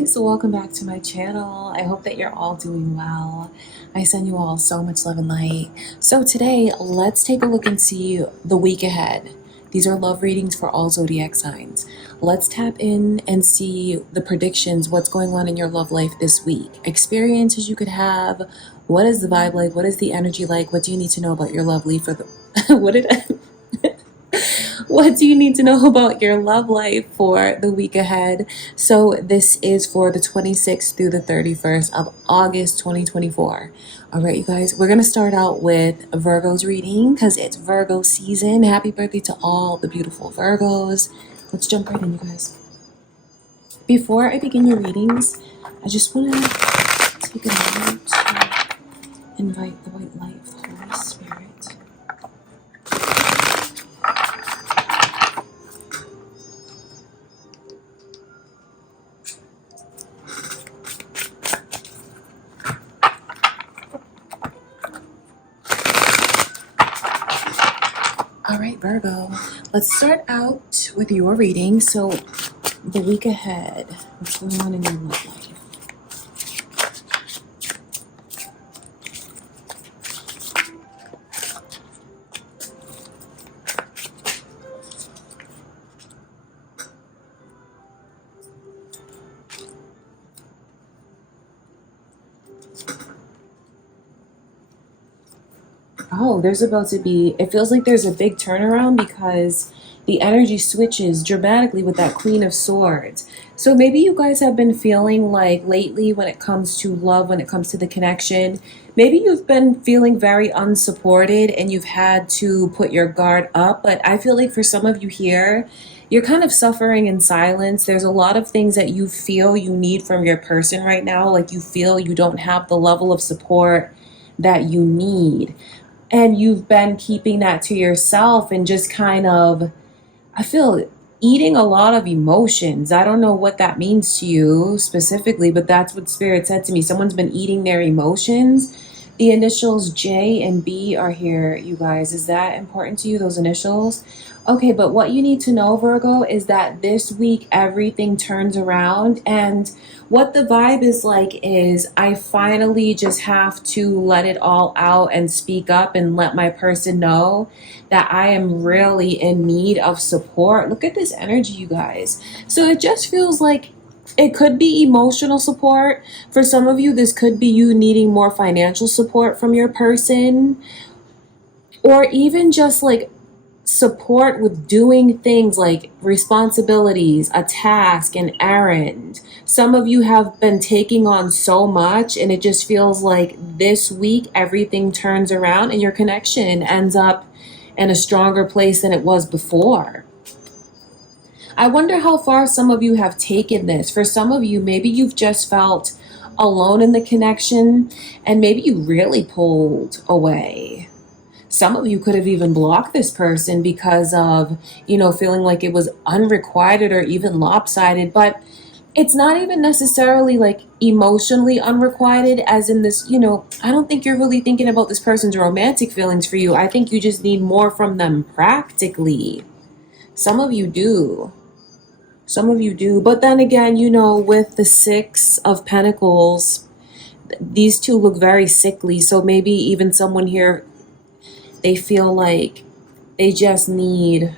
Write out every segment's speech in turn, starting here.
guys, welcome back to my channel. I hope that you're all doing well. I send you all so much love and light. So today, let's take a look and see the week ahead. These are love readings for all zodiac signs. Let's tap in and see the predictions, what's going on in your love life this week, experiences you could have, what is the vibe like, what is the energy like, what do you need to know about your love life for the what do you need to know about your love life for the week ahead? So this is for the 26th through the 31st of August 2024. All right, you guys, we're going to start out with Virgo's reading because it's Virgo season. Happy birthday to all the beautiful Virgos. Let's jump right in, you guys. Before I begin your readings, I just want to take a moment to invite the white light of the Holy Spirit. All right, Virgo, let's start out with your reading. So the week ahead, what's going on in your love life? Oh, there's about to be, it feels like there's a big turnaround because the energy switches dramatically with that Queen of Swords. So maybe you guys have been feeling like lately when it comes to love, when it comes to the connection, maybe you've been feeling very unsupported and you've had to put your guard up. But I feel like for some of you here, you're kind of suffering in silence. There's a lot of things that you feel you need from your person right now. Like you feel you don't have the level of support that you need. And you've been keeping that to yourself and just kind of, I feel, eating a lot of emotions. I don't know what that means to you specifically, but that's what Spirit said to me. Someone's been eating their emotions. The initials J and B are here, you guys. Is that important to you, those initials? Okay, but what you need to know, Virgo, is that this week everything turns around. And what the vibe is like is I finally just have to let it all out and speak up and let my person know that I am really in need of support. Look at this energy, you guys. So it just feels like it could be emotional support. For some of you, this could be you needing more financial support from your person, or even just like support with doing things like responsibilities, a task, an errand. Some of you have been taking on so much and it just feels like this week everything turns around and your connection ends up in a stronger place than it was before. I wonder how far some of you have taken this. For some of you, maybe you've just felt alone in the connection and maybe you really pulled away. Some of you could have even blocked this person because of, feeling like it was unrequited or even lopsided. But it's not even necessarily like emotionally unrequited, as in this, I don't think you're really thinking about this person's romantic feelings for you. I think you just need more from them practically. Some of you do. Some of you do. But then again, with the Six of Pentacles, these two look very sickly. So maybe even someone here, they feel like they just need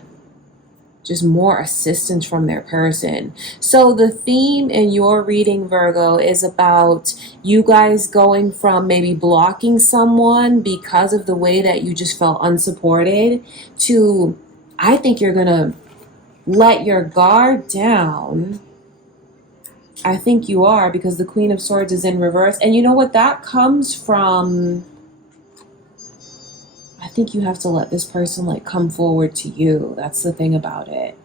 just more assistance from their person. So the theme in your reading, Virgo, is about you guys going from maybe blocking someone because of the way that you just felt unsupported to, I think you're going to let your guard down. I think you are, because the Queen of Swords is in reverse. And you know what? That comes from, I think you have to let this person come forward to you. That's the thing about it.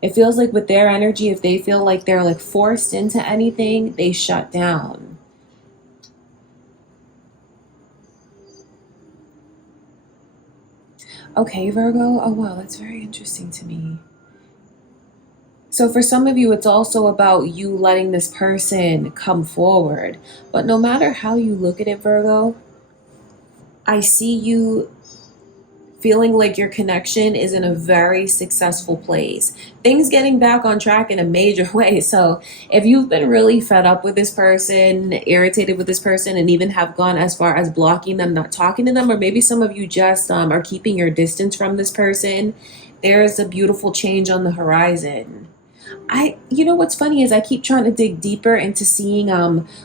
It feels like with their energy, if they feel like they're forced into anything, they shut down. Okay, Virgo. Oh, wow. That's very interesting to me. So for some of you, it's also about you letting this person come forward. But no matter how you look at it, Virgo, I see you feeling like your connection is in a very successful place. Things getting back on track in a major way. So if you've been really fed up with this person, irritated with this person, and even have gone as far as blocking them, not talking to them, or maybe some of you just are keeping your distance from this person, there's a beautiful change on the horizon. You know what's funny is I keep trying to dig deeper into seeing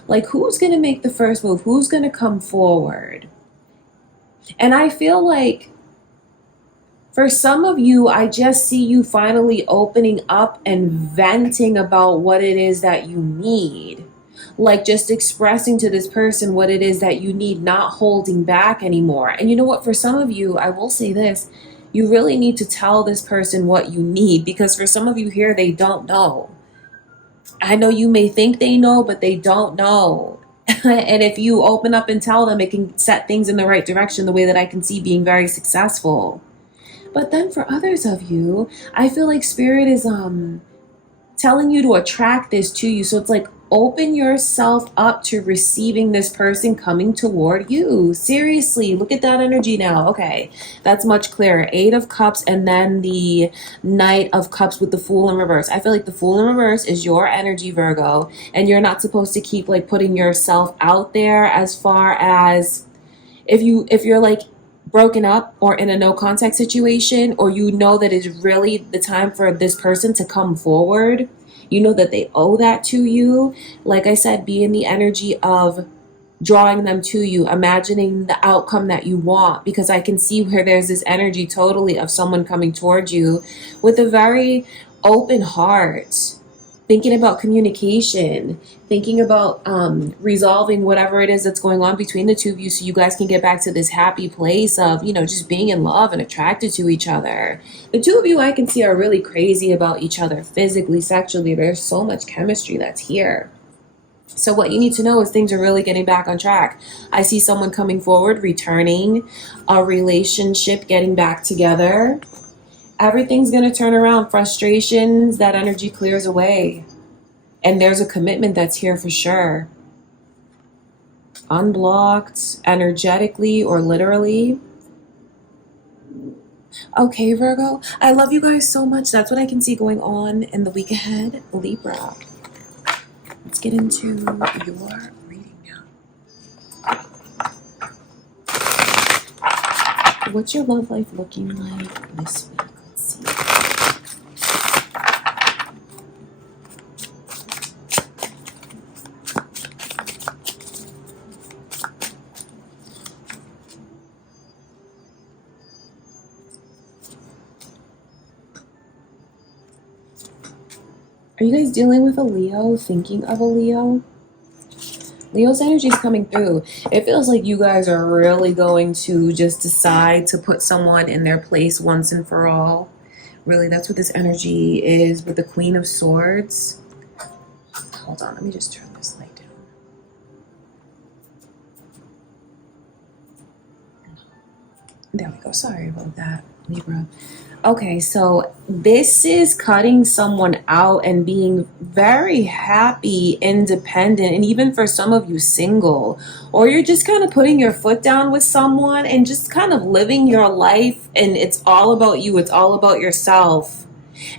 like who's gonna make the first move, who's gonna come forward. And I feel like for some of you, I just see you finally opening up and venting about what it is that you need. Like just expressing to this person what it is that you need, not holding back anymore. And you know what? For some of you, I will say this, you really need to tell this person what you need, because for some of you here, they don't know. I know you may think they know, but they don't know. And if you open up and tell them, it can set things in the right direction, the way that I can see being very successful. But then for others of you, I feel like spirit is telling you to attract this to you. So it's like open yourself up to receiving this person coming toward you. Seriously, look at that energy now. Okay, that's much clearer. 8 of Cups and then the Knight of Cups with the Fool in reverse. I feel like the Fool in reverse is your energy, Virgo, and you're not supposed to keep like putting yourself out there as far as if you're like broken up or in a no contact situation, or you know that it's really the time for this person to come forward, you know that they owe that to you. Like I said, be in the energy of drawing them to you, imagining the outcome that you want, because I can see where there's this energy totally of someone coming towards you with a very open heart, thinking about communication, thinking about resolving whatever it is that's going on between the two of you, so you guys can get back to this happy place of, you know, just being in love and attracted to each other. The two of you I can see are really crazy about each other physically, sexually. There's so much chemistry that's here. So what you need to know is things are really getting back on track. I see someone coming forward, returning, a relationship getting back together. Everything's going to turn around. Frustrations, that energy clears away. And there's a commitment that's here for sure. Unblocked, energetically or literally. Okay, Virgo, I love you guys so much. That's what I can see going on in the week ahead. Libra. Let's get into your reading now. What's your love life looking like this week? Let's see. Are you guys dealing with a Leo, thinking of a Leo? Leo's energy is coming through. It feels like you guys are really going to just decide to put someone in their place once and for all. Really, that's what this energy is with the Queen of Swords. Hold on, let me just turn this light down. There we go. Sorry about that, Libra. Okay, so this is cutting someone out and being very happy, independent, and even for some of you single, or you're just kind of putting your foot down with someone and just kind of living your life, and it's all about you, it's all about yourself.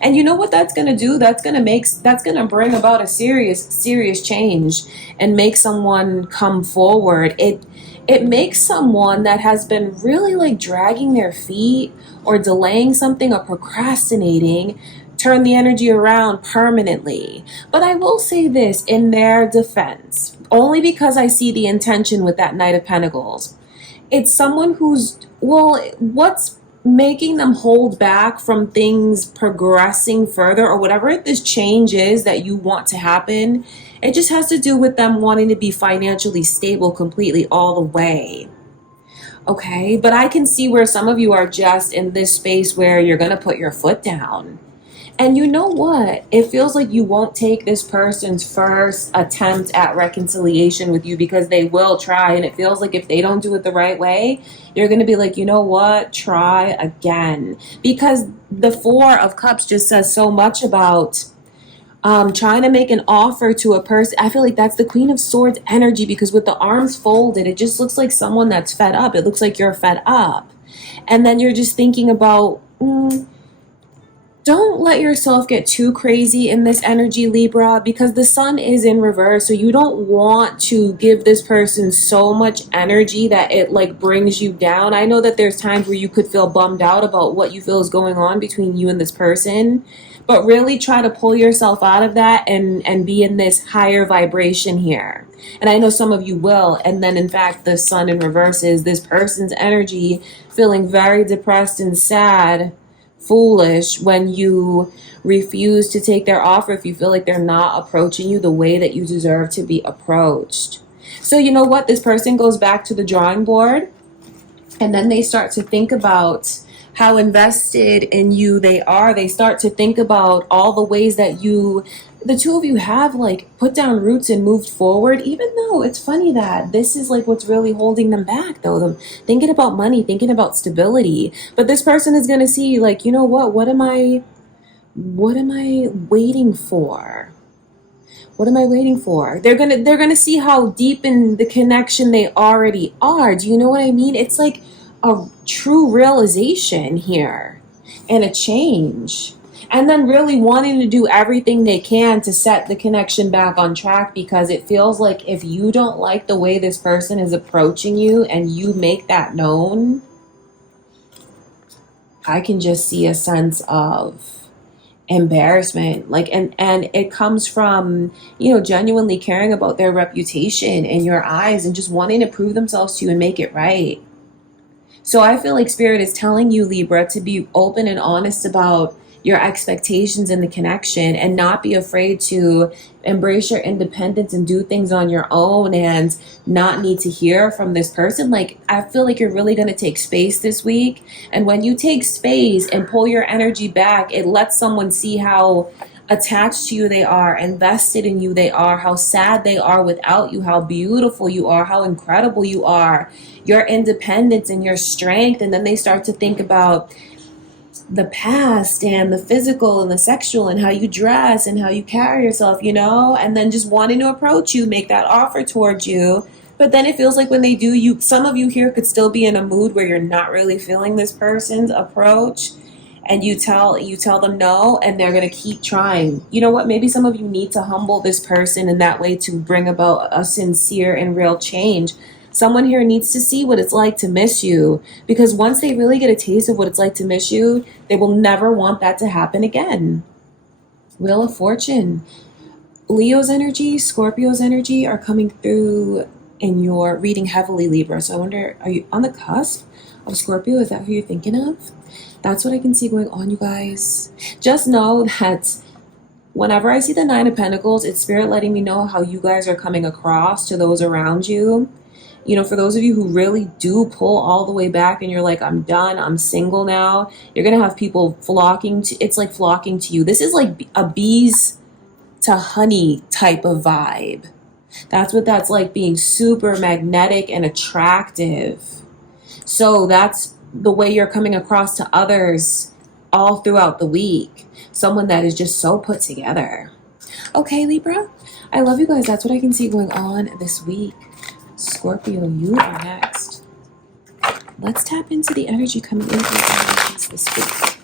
And you know what that's going to do? That's going to bring about a serious change and make someone come forward. It makes someone that has been really like dragging their feet or delaying something or procrastinating turn the energy around permanently. But I will say this in their defense, only because I see the intention with that Knight of Pentacles. It's someone who's, well, what's making them hold back from things progressing further, or whatever this change is that you want to happen, it just has to do with them wanting to be financially stable completely all the way. Okay, but I can see where some of you are just in this space where you're going to put your foot down. And you know what? It feels like you won't take this person's first attempt at reconciliation with you, because they will try. And it feels like if they don't do it the right way, you're going to be like, you know what? Try again. Because the Four of Cups just says so much about trying to make an offer to a person. I feel like that's the Queen of Swords energy, because with the arms folded, it just looks like someone that's fed up. It looks like you're fed up. And then you're just thinking about, don't let yourself get too crazy in this energy, Libra, because the sun is in reverse. So you don't want to give this person so much energy that it like brings you down. I know that there's times where you could feel bummed out about what you feel is going on between you and this person, but really try to pull yourself out of that and be in this higher vibration here. And I know some of you will. And then in fact, the sun in reverse is this person's energy, feeling very depressed and sad, foolish when you refuse to take their offer, if you feel like they're not approaching you the way that you deserve to be approached. So you know what? This person goes back to the drawing board, and then they start to think about how invested in you they are. They start to think about all the ways that the two of you have like put down roots and moved forward, even though it's funny that this is like what's really holding them back, though. Them thinking about money, thinking about stability. But this person is going to see like, you know what am I waiting for? What am I waiting for? They're going to see how deep in the connection they already are. Do you know what I mean? It's like a true realization here and a change. And then really wanting to do everything they can to set the connection back on track, because it feels like if you don't like the way this person is approaching you and you make that known, I can just see a sense of embarrassment. Like, and it comes from, genuinely caring about their reputation in your eyes and just wanting to prove themselves to you and make it right. So I feel like Spirit is telling you, Libra, to be open and honest about your expectations in the connection and not be afraid to embrace your independence and do things on your own and not need to hear from this person. Like, I feel like you're really going to take space this week. And when you take space and pull your energy back, it lets someone see how attached to you they are, invested in you they are, how sad they are without you, how beautiful you are, how incredible you are, your independence and your strength. And then they start to think about the past and the physical and the sexual and how you dress and how you carry yourself, and then just wanting to approach you, make that offer towards you. But then it feels like when they do, some of you here could still be in a mood where you're not really feeling this person's approach, and you tell them no, and they're going to keep trying. You know what? Maybe some of you need to humble this person in that way to bring about a sincere and real change. Someone here needs to see what it's like to miss you, because once they really get a taste of what it's like to miss you, they will never want that to happen again. Wheel of Fortune. Leo's energy, Scorpio's energy are coming through in your reading heavily, Libra. So I wonder, are you on the cusp of Scorpio? Is that who you're thinking of? That's what I can see going on, you guys. Just know that whenever I see the Nine of Pentacles, it's Spirit letting me know how you guys are coming across to those around you. For those of you who really do pull all the way back and you're like, I'm done, I'm single now, you're going to have people flocking to you. This is like a bees to honey type of vibe. That's what that's like, being super magnetic and attractive. So that's the way you're coming across to others all throughout the week. Someone that is just so put together. Okay, Libra, I love you guys. That's what I can see going on this week. Scorpio, you are next. Let's tap into the energy coming into this week.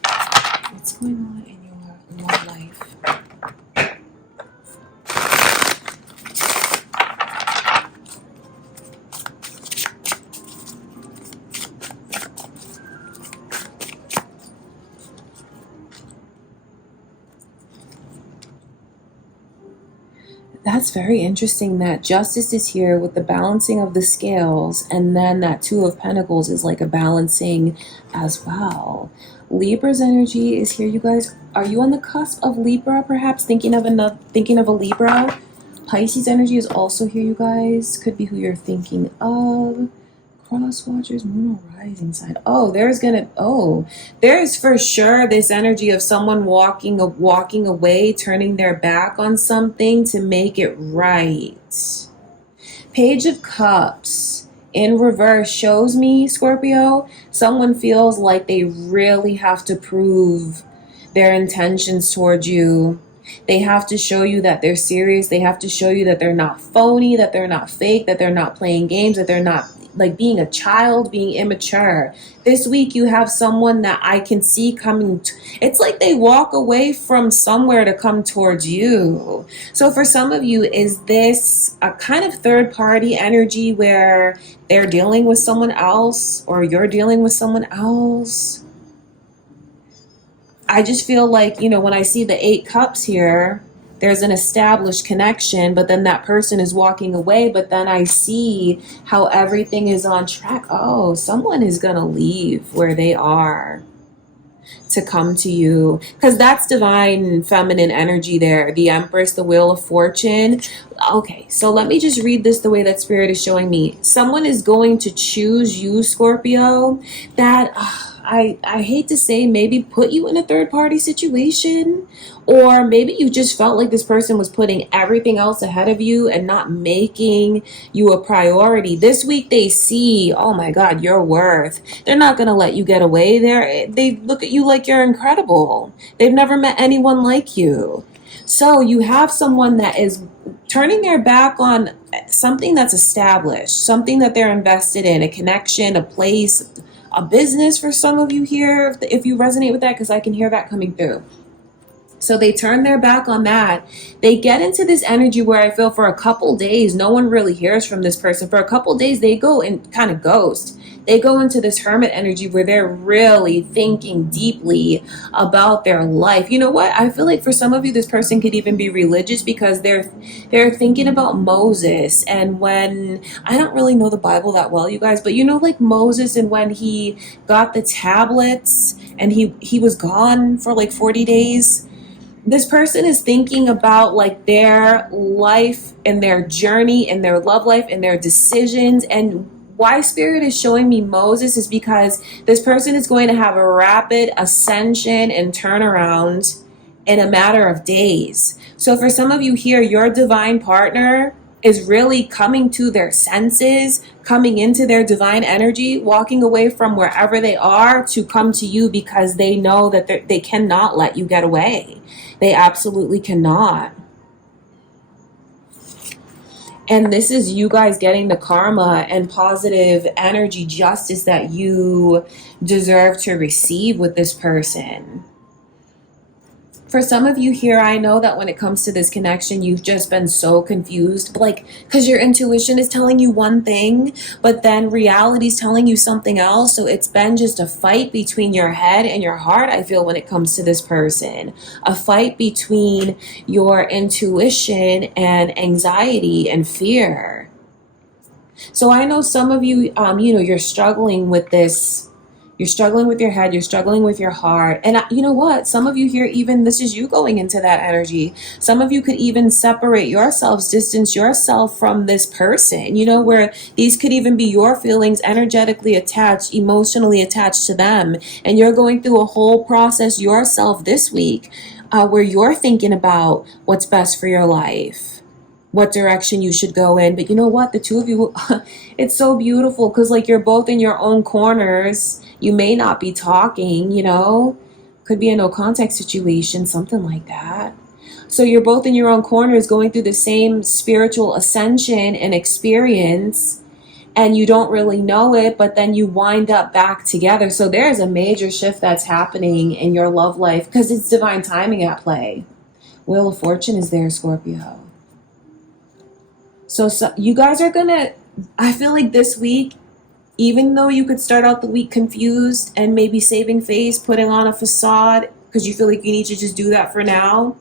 What's going on in your love life? That's very interesting that Justice is here with the balancing of the scales, and then that Two of Pentacles is like a balancing as well. Libra's energy is here, you guys. Are you on the cusp of Libra, perhaps thinking of a Libra? Pisces energy is also here, you guys. Could be who you're thinking of. Cross watchers, moon or rising sign. There's for sure this energy of someone walking away, turning their back on something to make it right. Page of Cups in reverse shows me, Scorpio, someone feels like they really have to prove their intentions towards you. They have to show you that they're serious. They have to show you that they're not phony, that they're not fake, that they're not playing games, that they're not like being a child, being immature. This week you have someone that I can see coming. It's like they walk away from somewhere to come towards you. So for some of you, is this a kind of third party energy where they're dealing with someone else or you're dealing with someone else? I just feel like, when I see the 8 cups here, there's an established connection, but then that person is walking away, but then I see how everything is on track. Oh, someone is going to leave where they are to come to you, because that's divine feminine energy there. The Empress, the Wheel of Fortune. Okay, so let me just read this the way that Spirit is showing me. Someone is going to choose you, Scorpio, that I hate to say, maybe put you in a third party situation, or maybe you just felt like this person was putting everything else ahead of you and not making you a priority. This week they see, oh my God, your worth. They're not going to let you get away there. They look at you like you're incredible. They've never met anyone like you. So you have someone that is turning their back on something that's established, something that they're invested in, a connection, a place, a business for some of you here, if you resonate with that, because I can hear that coming through. So they turn their back on that. They get into this energy where I feel for a couple days, no one really hears from this person. For a couple days, they go and kind of ghost. They go into this hermit energy where they're really thinking deeply about their life. You know what? I feel like for some of you, this person could even be religious, because they're thinking about Moses. And when, I don't really know the Bible that well, you guys, but like Moses, and when he got the tablets and he was gone for like 40 days. This person is thinking about like their life and their journey and their love life and their decisions. And why Spirit is showing me Moses is because this person is going to have a rapid ascension and turnaround in a matter of days. So for some of you here, your divine partner is really coming to their senses, coming into their divine energy, walking away from wherever they are to come to you, because they know that they cannot let you get away. They absolutely cannot. And this is you guys getting the karma and positive energy justice that you deserve to receive with this person. For some of you here, I know that when it comes to this connection, you've just been so confused, like, because your intuition is telling you one thing, but then reality is telling you something else. So it's been just a fight between your head and your heart, I feel, when it comes to this person. A fight between your intuition and anxiety and fear. So I know some of you, you're struggling with this. You're struggling with your head, you're struggling with your heart. And you know what? Some of you here, even this is you going into that energy. Some of you could even separate yourselves, distance yourself from this person, where these could even be your feelings energetically attached, emotionally attached to them. And you're going through a whole process yourself this week where you're thinking about what's best for your life, what direction you should go in. But you know what? The two of you, it's so beautiful, because like you're both in your own corners. You may not be talking, could be a no contact situation, something like that. So you're both in your own corners going through the same spiritual ascension and experience, and you don't really know it, but then you wind up back together. So there's a major shift that's happening in your love life, because it's divine timing at play. Wheel of Fortune is there, Scorpio. So you guys are I feel like this week, even though you could start out the week confused and maybe saving face, putting on a facade, because you feel like you need to just do that for now,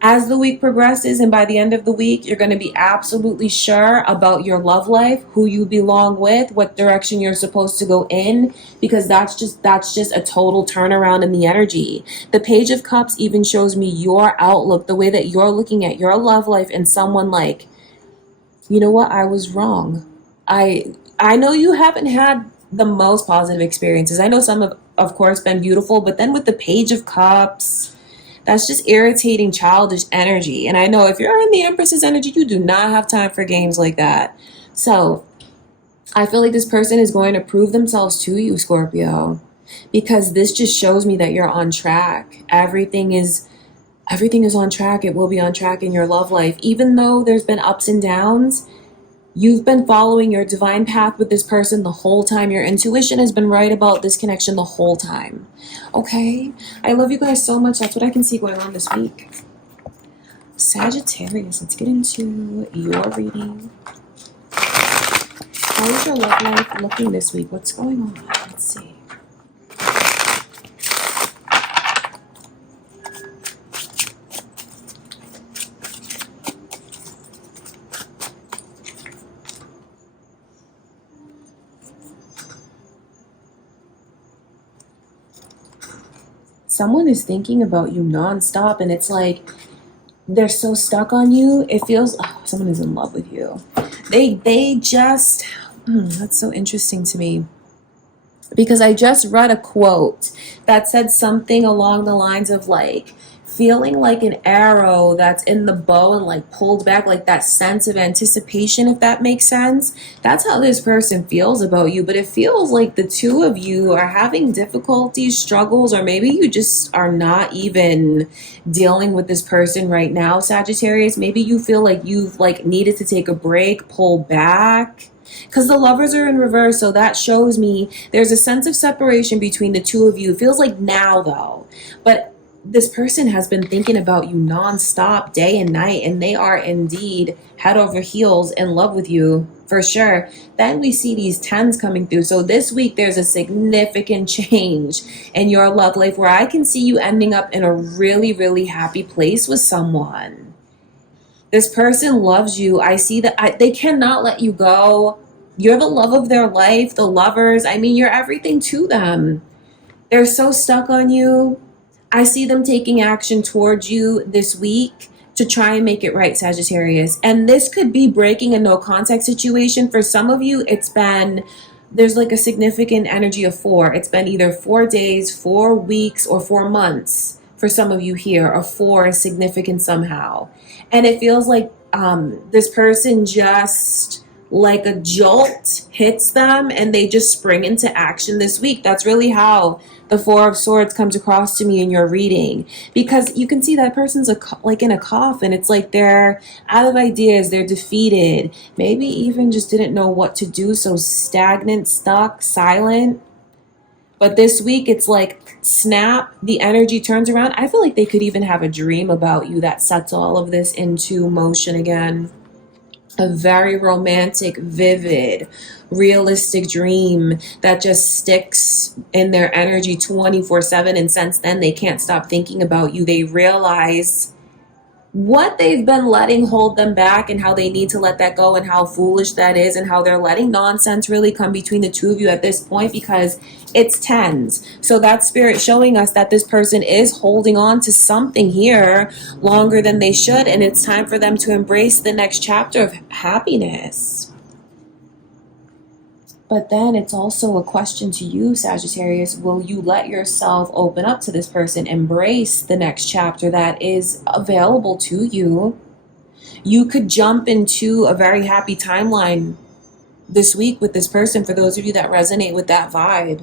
as the week progresses and by the end of the week, you're going to be absolutely sure about your love life, who you belong with, what direction you're supposed to go in, because that's just a total turnaround in the energy. The Page of Cups even shows me your outlook, the way that you're looking at your love life, and someone like, you know what, I was wrong. I know you haven't had the most positive experiences. I know some have, of course, been beautiful, but then with the Page of Cups, that's just irritating, childish energy. And I know if you're in the Empress's energy, you do not have time for games like that. So I feel like this person is going to prove themselves to you, Scorpio, because this just shows me that you're on track. Everything is on track. It will be on track in your love life. Even though there's been ups and downs, You've been following your divine path with this person the whole time. Your intuition has been right about this connection the whole time. Okay? I love you guys so much. That's what I can see going on this week. Sagittarius, let's get into your reading. How is your love life looking this week? What's going on? Let's see. Someone is thinking about you nonstop, and it's like they're so stuck on you. It feels someone is in love with you. They just that's so interesting to me, because I just read a quote that said something along the lines of like feeling like an arrow that's in the bow and like pulled back, like that sense of anticipation, if that makes sense. That's how this person feels about you. But it feels like the two of you are having difficulties, struggles, or maybe you just are not even dealing with this person right now, Sagittarius. Maybe you feel like you've like needed to take a break, pull back, because the lovers are in reverse. So that shows me there's a sense of separation between the two of you. It feels like now though, but this person has been thinking about you nonstop, day and night, and they are indeed head over heels in love with you for sure. Then we see these tens coming through. So this week there's a significant change in your love life where I can see you ending up in a really, really happy place with someone. This person loves you. I see that they cannot let you go. You're the love of their life, the lovers. I mean, you're everything to them. They're so stuck on you. I see them taking action towards you this week to try and make it right, Sagittarius. And this could be breaking a no contact situation. For some of you, there's like a significant energy of 4. It's been either 4 days, 4 weeks, or 4 months. For some of you here, a 4 is significant somehow. And it feels like this person just like a jolt hits them and they just spring into action this week. That's really how the 4 of Swords comes across to me in your reading, because you can see that person's like in a coffin. It's like they're out of ideas, they're defeated, maybe even just didn't know what to do, so stagnant, stuck, silent. But this week it's like snap, the energy turns around. I feel like they could even have a dream about you that sets all of this into motion again. A very romantic, vivid, realistic dream that just sticks in their energy 24/7. And since then, they can't stop thinking about you. They realize what they've been letting hold them back and how they need to let that go and how foolish that is and how they're letting nonsense really come between the two of you at this point, because it's tens. So that's spirit showing us that this person is holding on to something here longer than they should, and it's time for them to embrace the next chapter of happiness. But then it's also a question to you, Sagittarius. Will you let yourself open up to this person, embrace the next chapter that is available to you? You could jump into a very happy timeline this week with this person, for those of you that resonate with that vibe.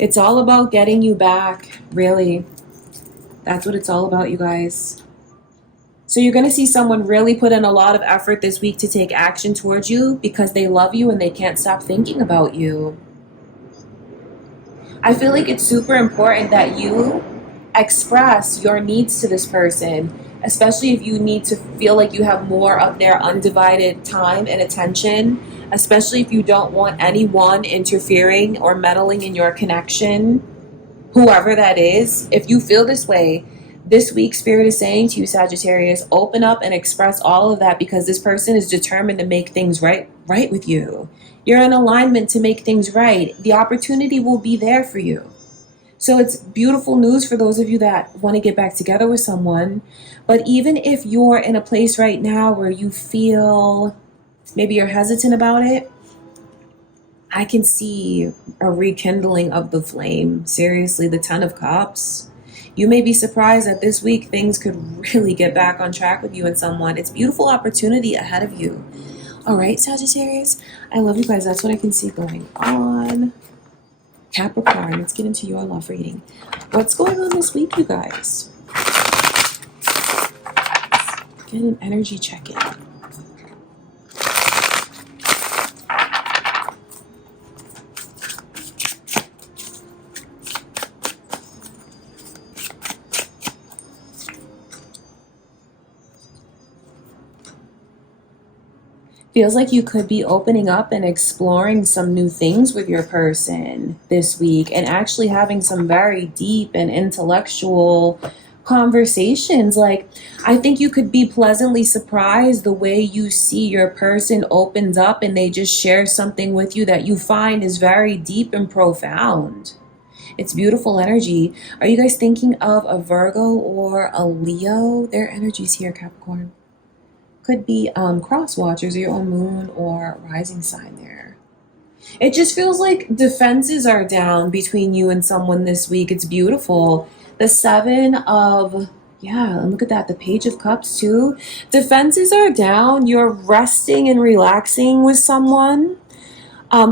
It's all about getting you back, really. That's what it's all about, you guys. So you're going to see someone really put in a lot of effort this week to take action towards you because they love you and they can't stop thinking about you. I feel like it's super important that you express your needs to this person, especially if you need to feel like you have more of their undivided time and attention, especially if you don't want anyone interfering or meddling in your connection, whoever that is. If you feel this way, this week, Spirit is saying to you, Sagittarius, open up and express all of that, because this person is determined to make things right with you. You're in alignment to make things right. The opportunity will be there for you. So it's beautiful news for those of you that want to get back together with someone. But even if you're in a place right now where you feel maybe you're hesitant about it, I can see a rekindling of the flame. Seriously, the 10 of Cups. You may be surprised that this week things could really get back on track with you and someone. It's a beautiful opportunity ahead of you. All right, Sagittarius, I love you guys. That's what I can see going on. Capricorn, let's get into your love reading. What's going on this week, you guys? Get an energy check-in. Feels like you could be opening up and exploring some new things with your person this week and actually having some very deep and intellectual conversations. Like, I think you could be pleasantly surprised the way you see your person opens up and they just share something with you that you find is very deep and profound. It's beautiful energy. Are you guys thinking of a Virgo or a Leo? Their energy's here, Capricorn. Could be cross watchers or your own moon or rising sign there. It just feels like defenses are down between you and someone this week. It's beautiful. The seven of, yeah, and look at that, the page of cups too. Defenses are down. You're resting and relaxing with someone.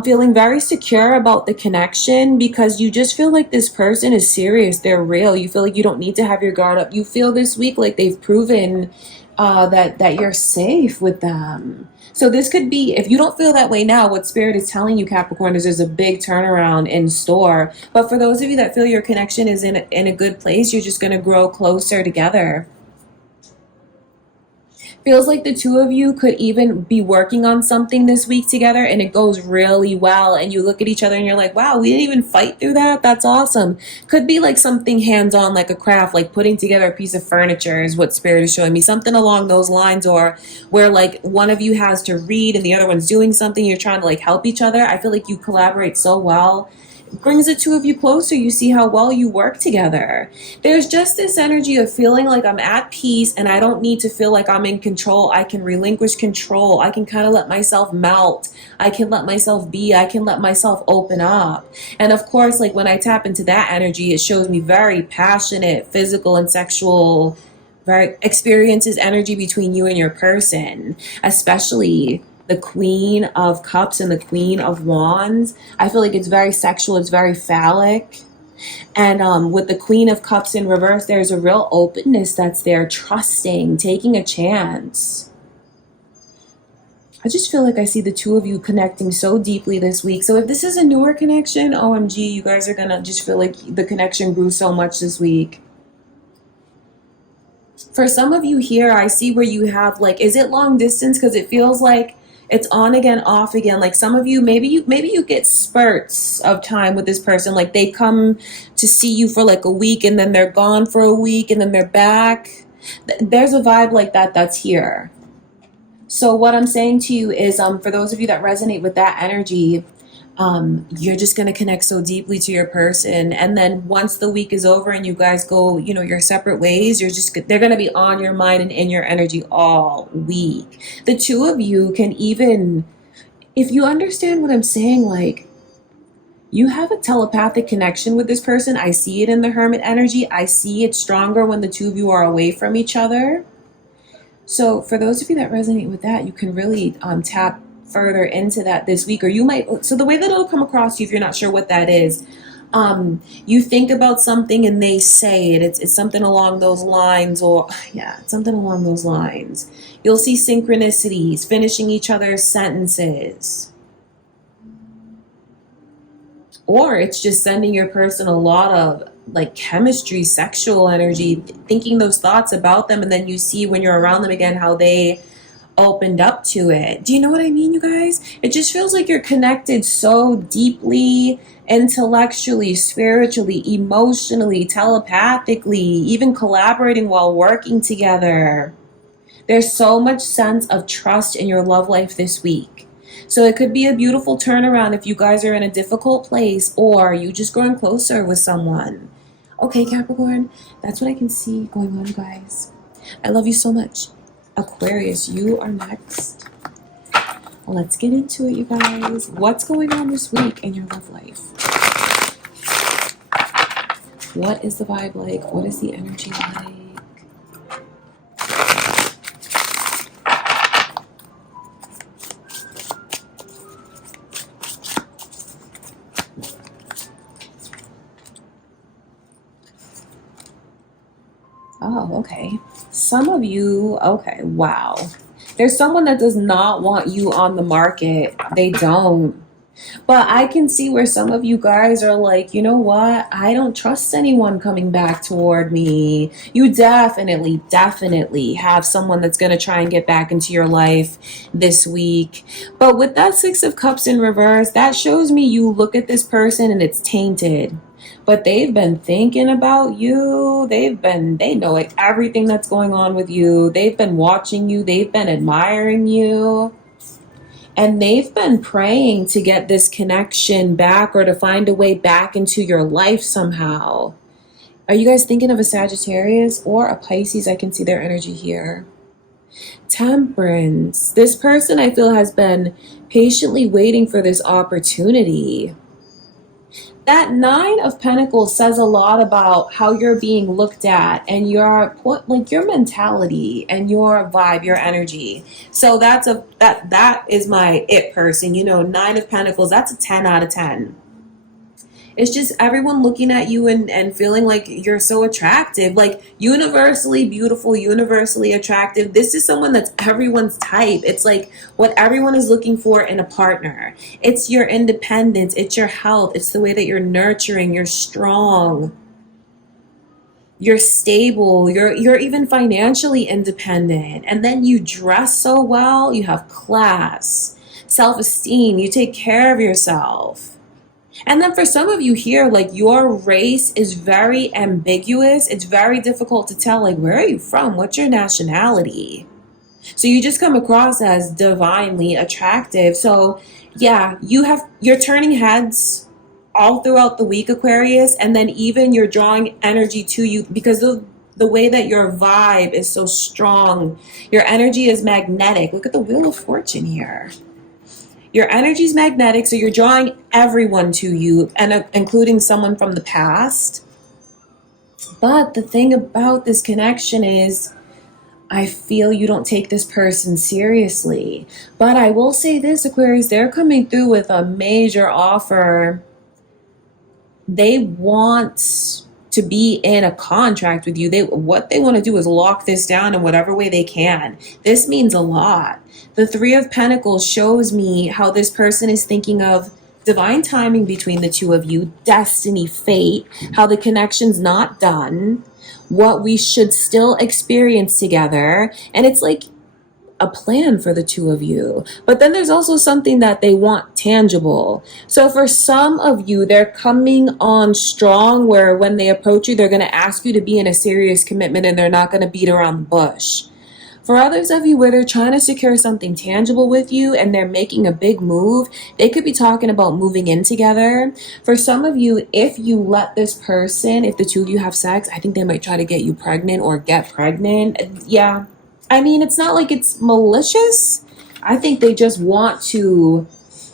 Feeling very secure about the connection because you just feel like this person is serious. They're real. You feel like you don't need to have your guard up. You feel this week like they've proven that you're safe with them. So this could be, if you don't feel that way now, what Spirit is telling you, Capricorn, is there's a big turnaround in store. But for those of you that feel your connection is in a good place, you're just going to grow closer together. Feels like the two of you could even be working on something this week together and it goes really well. And you look at each other and you're like, wow, we didn't even fight through that. That's awesome. Could be like something hands-on, like a craft, like putting together a piece of furniture is what Spirit is showing me. Something along those lines, or where like one of you has to read and the other one's doing something. You're trying to like help each other. I feel like you collaborate so well. Brings the two of you closer. You see how well you work together. There's just this energy of feeling like I'm at peace and I don't need to feel like I'm in control. I can relinquish control. I can kind of let myself melt. I can let myself be. I can let myself open up. And of course, like when I tap into that energy, it shows me very passionate, physical and sexual very experiences, energy between you and your person, especially the Queen of Cups and the Queen of Wands. I feel like it's very sexual, it's very phallic. And with the Queen of Cups in reverse, there's a real openness that's there, trusting, taking a chance. I just feel like I see the two of you connecting so deeply this week. So if this is a newer connection, OMG, you guys are gonna just feel like the connection grew so much this week. For some of you here, I see where you have like, is it long distance? Because it feels like it's on again, off again. Like some of you, maybe you get spurts of time with this person. Like they come to see you for like a week and then they're gone for a week and then they're back. There's a vibe like that that's here. So what I'm saying to you is, for those of you that resonate with that energy, you're just going to connect so deeply to your person. And then once the week is over and you guys go, your separate ways, they're going to be on your mind and in your energy all week. The two of you can even, if you understand what I'm saying, like you have a telepathic connection with this person. I see it in the Hermit energy. I see it stronger when the two of you are away from each other. So for those of you that resonate with that, you can really tap further into that this week, or you might, so the way that it'll come across to you, if you're not sure what that is, you think about something and they say it, it's something along those lines, or yeah, it's something along those lines. You'll see synchronicities, finishing each other's sentences, or it's just sending your person a lot of like chemistry, sexual energy, thinking those thoughts about them, and then you see when you're around them again how they opened up to it. Do you know what I mean, you guys? It just feels like you're connected so deeply, intellectually, spiritually, emotionally, telepathically, even collaborating while working together. There's so much sense of trust in your love life this week. So it could be a beautiful turnaround if you guys are in a difficult place or you just growing closer with someone. Okay, Capricorn, that's what I can see going on, you guys. I love you so much. Aquarius, you are next. Let's get into it, you guys. What's going on this week in your love life? What is the vibe like? What is the energy like? Oh, okay. Some of you, okay, wow. There's someone that does not want you on the market. They don't. But I can see where some of you guys are like, you know what? I don't trust anyone coming back toward me. You definitely, definitely have someone that's going to try and get back into your life this week. But with that Six of Cups in reverse, that shows me you look at this person and it's tainted. But they've been thinking about you. They know like everything that's going on with you. They've been watching you. They've been admiring you. And they've been praying to get this connection back or to find a way back into your life somehow. Are you guys thinking of a Sagittarius or a Pisces? I can see their energy here. Temperance. This person I feel has been patiently waiting for this opportunity. That Nine of Pentacles says a lot about how you're being looked at and your mentality and your vibe, your energy. So that is my it person. You know, Nine of Pentacles, that's a 10 out of 10. It's just everyone looking at you and feeling like you're so attractive, like universally beautiful, universally attractive. This is someone that's everyone's type. It's like what everyone is looking for in a partner. It's your independence. It's your health. It's the way that you're nurturing. You're strong. You're stable. You're even financially independent. And then you dress so well. You have class, self-esteem. You take care of yourself. And then for some of you here, like your race is very ambiguous. It's very difficult to tell, like, where are you from? What's your nationality? So you just come across as divinely attractive. So yeah, you're turning heads all throughout the week, Aquarius. And then even you're drawing energy to you because of the way that your vibe is so strong. Your energy is magnetic. Look at the Wheel of Fortune here. Your energy is magnetic, so you're drawing everyone to you, and including someone from the past. But the thing about this connection is, I feel you don't take this person seriously. But I will say this, Aquarius, they're coming through with a major offer. They want to be in a contract with you. What they want to do is lock this down in whatever way they can. This means a lot. The Three of Pentacles shows me how this person is thinking of divine timing between the two of you, destiny, fate, how the connection's not done, what we should still experience together. And it's like a plan for the two of you. But then there's also something that they want tangible. So for some of you, they're coming on strong where when they approach you, they're going to ask you to be in a serious commitment and they're not going to beat around the bush. For others of you where they're trying to secure something tangible with you and they're making a big move, they could be talking about moving in together. For some of you, if you let this person, if the two of you have sex, I think they might try to get you pregnant or get pregnant. Yeah. I mean, it's not like it's malicious. I think they just want to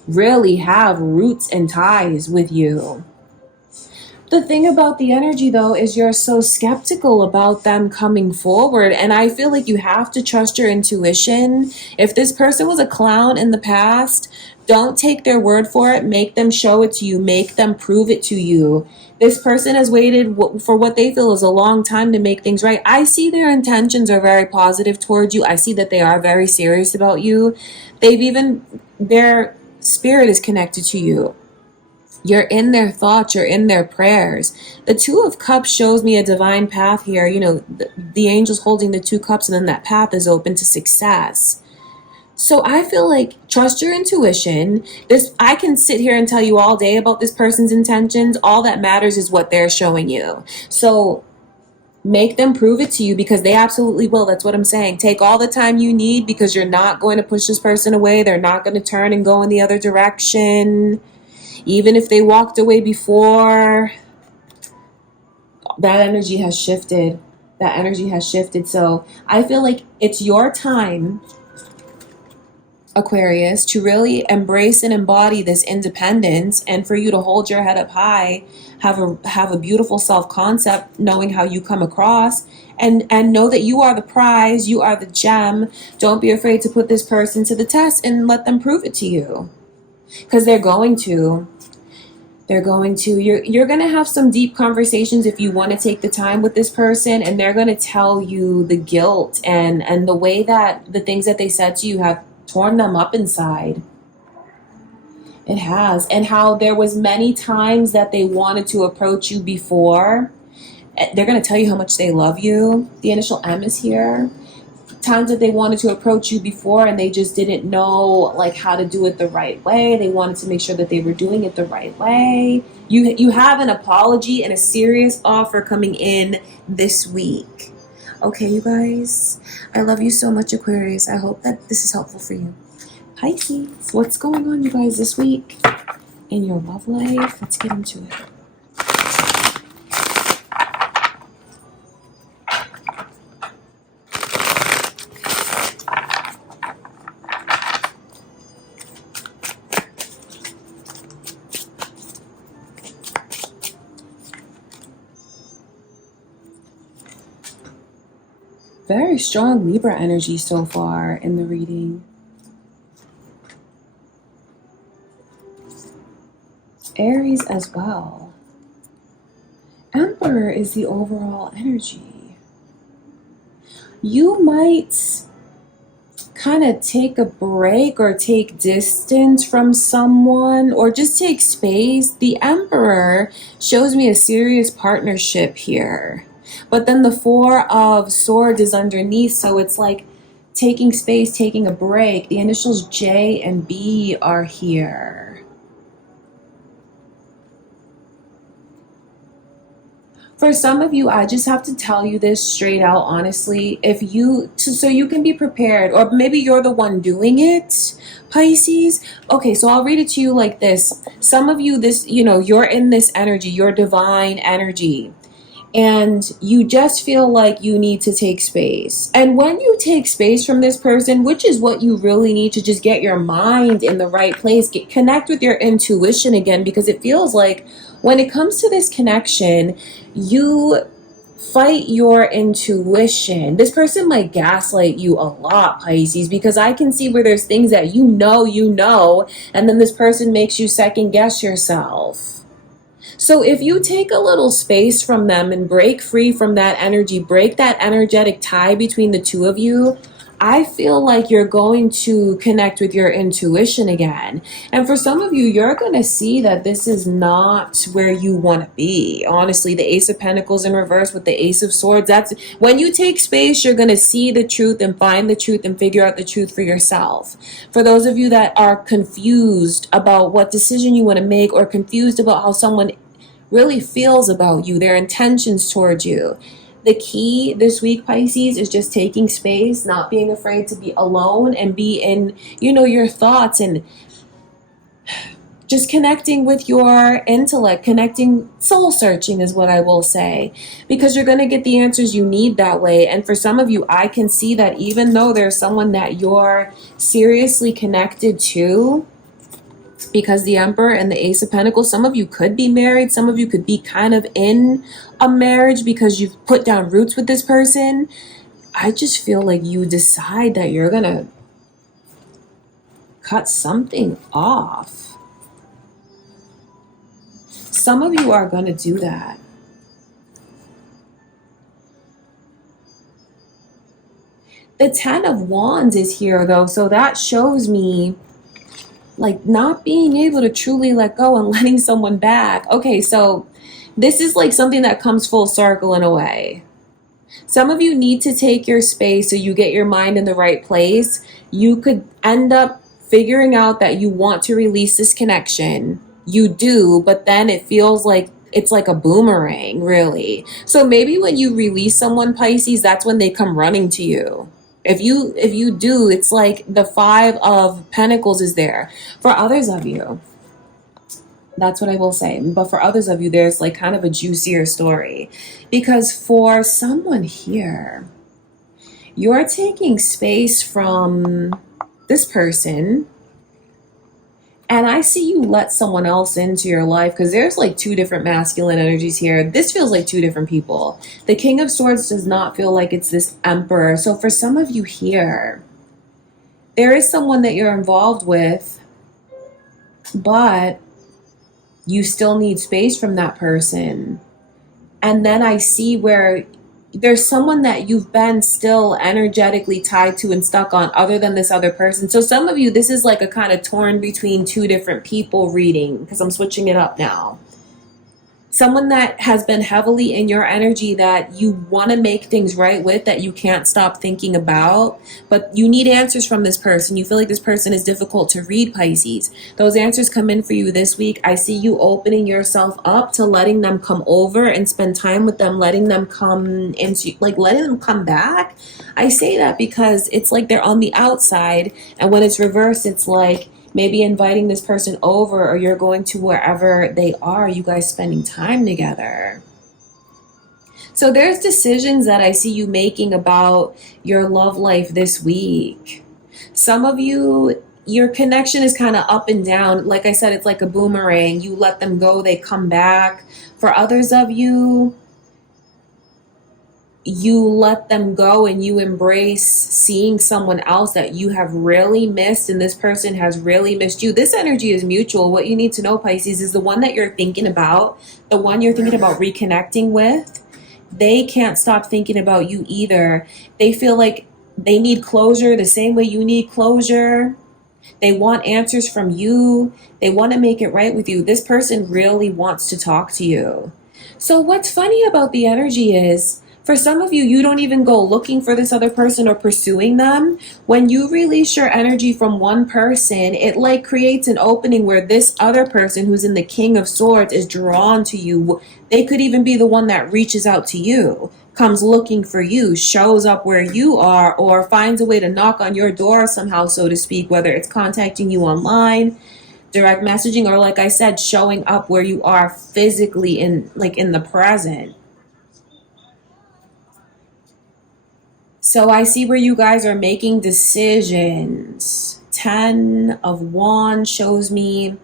really have roots and ties with you. The thing about the energy, though, is you're so skeptical about them coming forward. And I feel like you have to trust your intuition. If this person was a clown in the past, don't take their word for it. Make them show it to you. Make them prove it to you. This person has waited for what they feel is a long time to make things right. I see their intentions are very positive towards you. I see that they are very serious about you. Their spirit is connected to you. You're in their thoughts, you're in their prayers. The Two of Cups shows me a divine path here. You know, the angel's holding the two cups and then that path is open to success. So I feel like trust your intuition. I can sit here and tell you all day about this person's intentions. All that matters is what they're showing you. So make them prove it to you because they absolutely will. That's what I'm saying. Take all the time you need because you're not going to push this person away. They're not going to turn and go in the other direction. Even if they walked away before, that energy has shifted. That energy has shifted. So I feel like it's your time, Aquarius, to really embrace and embody this independence and for you to hold your head up high, have a beautiful self-concept, knowing how you come across, and know that you are the prize, you are the gem. Don't be afraid to put this person to the test and let them prove it to you. Because they're going to. You're going to have some deep conversations if you want to take the time with this person, and they're going to tell you the guilt and the way that the things that they said to you have torn them up inside. It has. And how there was many times that they wanted to approach you before. They're going to tell you how much they love you. The initial M is here. Times that they wanted to approach you before and they just didn't know like how to do it the right way. They wanted to make sure that they were doing it the right way. You have an apology and a serious offer coming in this week. Okay, you guys, I love you so much, Aquarius. I hope that this is helpful for you. Pisces, what's going on, you guys, this week in your love life? Let's get into it. Very strong Libra energy so far in the reading. Aries as well. Emperor is the overall energy. You might kind of take a break or take distance from someone or just take space. The Emperor shows me a serious partnership here. But then the Four of Swords is underneath, so it's like taking space, taking a break. The initials J and B are here. For some of you, I just have to tell you this straight out, honestly. So you can be prepared, or maybe you're the one doing it, Pisces. Okay, so I'll read it to you like this. Some of you, you're in this energy, your divine energy. And you just feel like you need to take space. And when you take space from this person, which is what you really need to just get your mind in the right place, connect with your intuition again, because it feels like when it comes to this connection, you fight your intuition. This person might gaslight you a lot, Pisces, because I can see where there's things that you know, and then this person makes you second guess yourself. So if you take a little space from them and break free from that energy, break that energetic tie between the two of you, I feel like you're going to connect with your intuition again. And for some of you, you're going to see that this is not where you want to be. Honestly, the Ace of Pentacles in reverse with the Ace of Swords, that's when you take space, you're going to see the truth and find the truth and figure out the truth for yourself. For those of you that are confused about what decision you want to make or confused about how someone really feels about you, their intentions towards you. The key this week, Pisces, is just taking space, not being afraid to be alone and be in, your thoughts and just connecting with your intellect, soul searching is what I will say, because you're going to get the answers you need that way. And for some of you, I can see that even though there's someone that you're seriously connected to, because the Emperor and the Ace of Pentacles, some of you could be married, some of you could be kind of in a marriage because you've put down roots with this person. I just feel like you decide that you're gonna cut something off. Some of you are gonna do that. The Ten of Wands is here though, so that shows me like not being able to truly let go and letting someone back. Okay, so this is like something that comes full circle in a way. Some of you need to take your space so you get your mind in the right place. You could end up figuring out that you want to release this connection. You do, but then it feels like it's like a boomerang, really. So maybe when you release someone, Pisces, that's when they come running to you. If you do, it's like the Five of Pentacles is there. For others of you, that's what I will say. But for others of you, there's like kind of a juicier story. Because for someone here, you're taking space from this person. And I see you let someone else into your life, because there's like two different masculine energies here. This feels like two different people. The King of Swords does not feel like it's this Emperor. So for some of you here, there is someone that you're involved with, but you still need space from that person. And then I see where there's someone that you've been still energetically tied to and stuck on other than this other person. So some of you, this is like a kind of torn between two different people reading, because I'm switching it up now. Someone that has been heavily in your energy that you want to make things right with, that you can't stop thinking about, but you need answers from this person. You feel like this person is difficult to read, Pisces. Those answers come in for you this week. I see you opening yourself up to letting them come over and spend time with them, letting them come into, like letting them come back. I say that because it's like they're on the outside, and when it's reversed, it's like maybe inviting this person over, or you're going to wherever they are, you guys spending time together. So there's decisions that I see you making about your love life this week. Some of you, your connection is kind of up and down. Like I said, it's like a boomerang. You let them go, they come back. For others of you, you let them go and you embrace seeing someone else that you have really missed, and this person has really missed you. This energy is mutual. What you need to know, Pisces, is the one that you're thinking about, the one you're thinking about reconnecting with, they can't stop thinking about you either. They feel like they need closure the same way you need closure. They want answers from you. They want to make it right with you. This person really wants to talk to you. So what's funny about the energy is, for some of you, you don't even go looking for this other person or pursuing them. When you release your energy from one person, it like creates an opening where this other person who's in the King of Swords is drawn to you. They could even be the one that reaches out to you, comes looking for you, shows up where you are, or finds a way to knock on your door somehow, so to speak, whether it's contacting you online, direct messaging, or like I said, showing up where you are physically in the present. So I see where you guys are making decisions. 10 of Wands shows me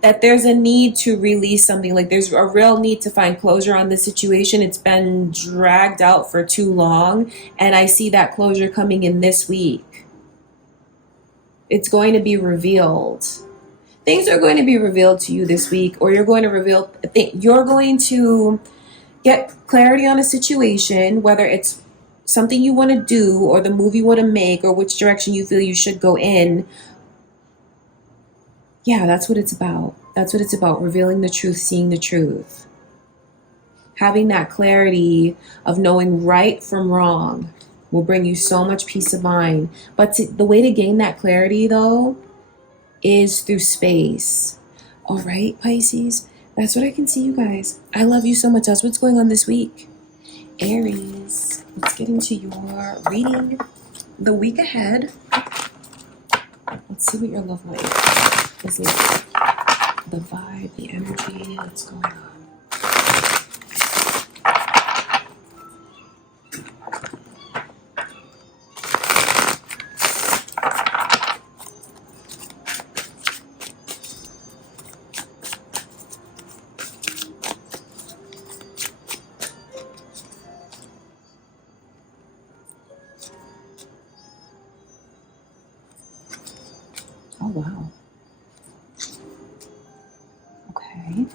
that there's a need to release something. Like there's a real need to find closure on this situation. It's been dragged out for too long. And I see that closure coming in this week. It's going to be revealed. Things are going to be revealed to you this week, or you're going to get clarity on a situation, whether it's something you want to do or the move you want to make or which direction you feel you should go in. Yeah, that's what it's about. That's what it's about. Revealing the truth, seeing the truth. Having that clarity of knowing right from wrong will bring you so much peace of mind. But the way to gain that clarity, though, is through space. All right, Pisces? That's what I can see, you guys. I love you so much. That's what's going on this week. Aries, let's get into your reading the week ahead. Let's see what your love life is like. The vibe, the energy, what's going on. Oh, wow. Okay.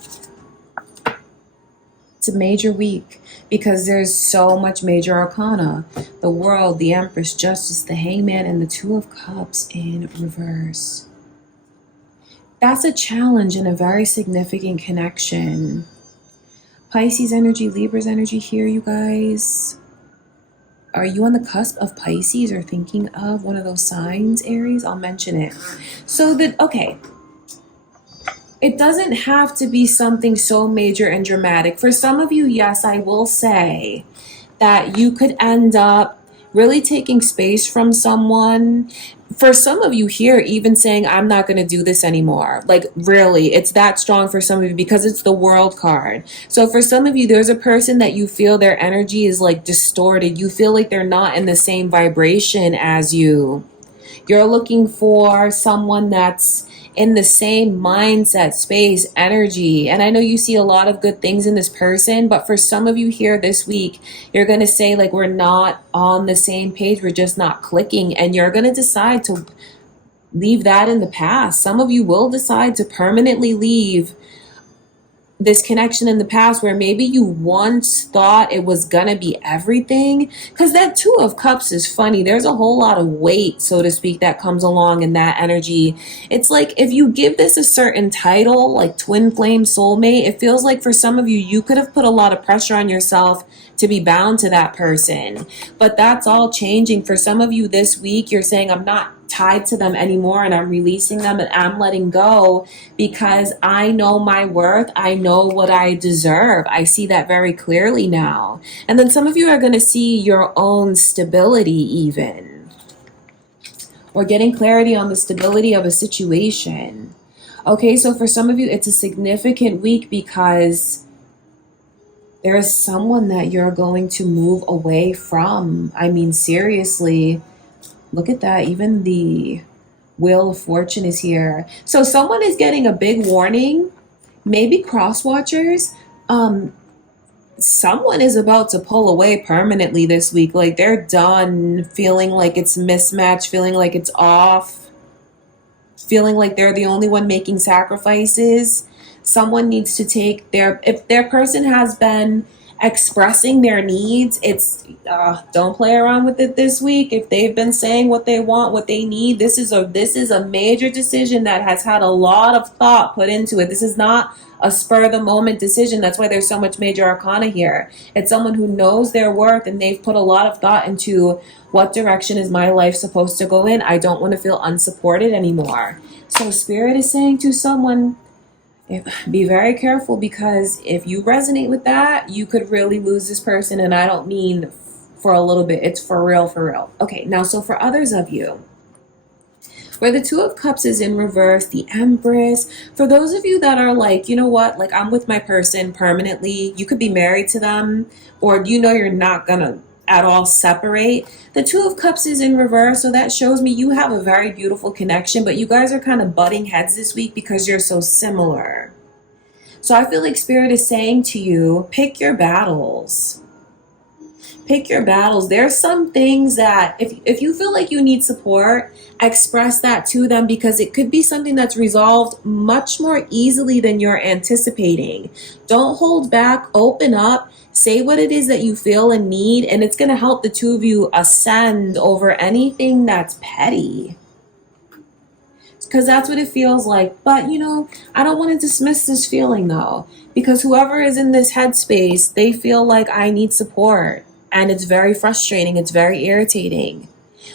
It's a major week because there's so much major arcana. The World, the Empress, Justice, the Hangman, and the Two of Cups in reverse. That's a challenge and a very significant connection. Pisces energy, Libra's energy here, you guys. Are you on the cusp of Pisces or thinking of one of those signs, Aries? I'll mention it. So okay. It doesn't have to be something so major and dramatic. For some of you, yes, I will say that you could end up really taking space from someone. For some of you here, even saying, I'm not going to do this anymore. Like, really, it's that strong for some of you because it's the World card. So for some of you, there's a person that you feel their energy is like distorted. You feel like they're not in the same vibration as you. You're looking for someone that's in the same mindset, space, energy. And I know you see a lot of good things in this person, but for some of you here this week, you're going to say, like, we're not on the same page. We're just not clicking. And you're going to decide to leave that in the past. Some of you will decide to permanently leave this connection in the past where maybe you once thought it was gonna be everything, because that two of cups is funny. There's a whole lot of weight, so to speak, that comes along in that energy. It's like if you give this a certain title like twin flame soulmate, it feels like for some of you, you could have put a lot of pressure on yourself to be bound to that person, but that's all changing. For some of you this week, you're saying, I'm not tied to them anymore, and I'm releasing them, and I'm letting go because I know my worth. I know what I deserve. I see that very clearly now. And then some of you are going to see your own stability even, or getting clarity on the stability of a situation. Okay, so for some of you, it's a significant week because there is someone that you're going to move away from. I mean, seriously, look at that. Even the Wheel of Fortune is here. So someone is getting a big warning. Maybe cross watchers. Someone is about to pull away permanently this week. Like they're done feeling like it's mismatched, feeling like it's off, feeling like they're the only one making sacrifices. Someone needs to take their, if their person has been expressing their needs, it's don't play around with it this week. If they've been saying what they want, what they need, this is a major decision that has had a lot of thought put into it. This is not a spur of the moment decision. That's why there's so much major arcana here. It's someone who knows their worth, and they've put a lot of thought into what direction is my life supposed to go in. I don't want to feel unsupported anymore. So Spirit is saying to someone, be very careful, because if you resonate with that, you could really lose this person. And I don't mean for a little bit, it's for real, for real. Okay, now, so for others of you, where the Two of Cups is in reverse, the Empress, for those of you that are like, you know what, like I'm with my person permanently, you could be married to them, or you know you're not gonna at all separate. The Two of Cups is in reverse, so that shows me you have a very beautiful connection, but you guys are kind of butting heads this week because you're so similar. So I feel like Spirit is saying to you, pick your battles. Pick your battles. There's some things that if you feel like you need support, express that to them, because it could be something that's resolved much more easily than you're anticipating. Don't hold back, open up, say what it is that you feel and need, and it's going to help the two of you ascend over anything that's petty. Because that's what it feels like. But, you know, I don't want to dismiss this feeling, though, because whoever is in this headspace, they feel like I need support. And it's very frustrating. It's very irritating.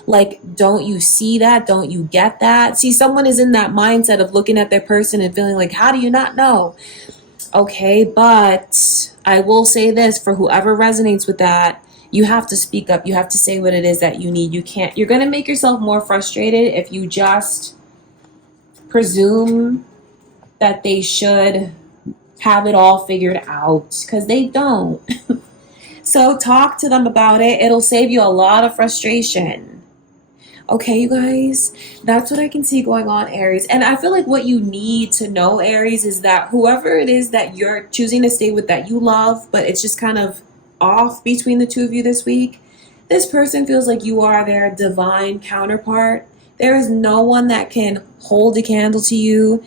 Like, don't you see that? Don't you get that? See, someone is in that mindset of looking at their person and feeling like, how do you not know? Okay, but I will say this, for whoever resonates with that, you have to speak up. You have to say what it is that you need. You're going to make yourself more frustrated if you just presume that they should have it all figured out, because they don't. So talk to them about it. It'll save you a lot of frustration. Okay, you guys, that's what I can see going on, Aries. And I feel like what you need to know, Aries, is that whoever it is that you're choosing to stay with, that you love, but it's just kind of off between the two of you this week, this person feels like you are their divine counterpart. There is no one that can hold a candle to you.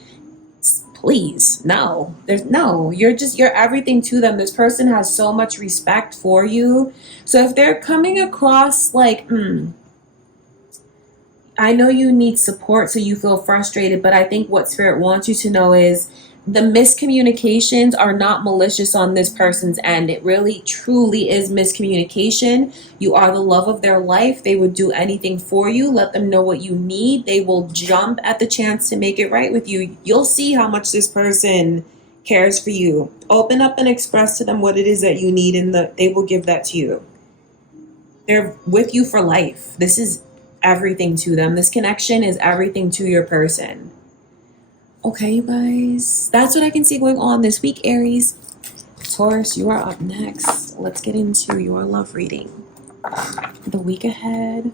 Please, no. You're everything to them. This person has so much respect for you. So if they're coming across like, I know you need support, so you feel frustrated, but I think what Spirit wants you to know is the miscommunications are not malicious on this person's end. It really, truly is miscommunication. You are the love of their life. They would do anything for you. Let them know what you need. They will jump at the chance to make it right with you. You'll see how much this person cares for you. Open up and express to them what it is that you need, and they will give that to you. They're with you for life. This is everything to them. This connection is everything to your person. Okay, you guys, that's what I can see going on this week, Aries. Taurus, you are up next. Let's get into your love reading. The week ahead.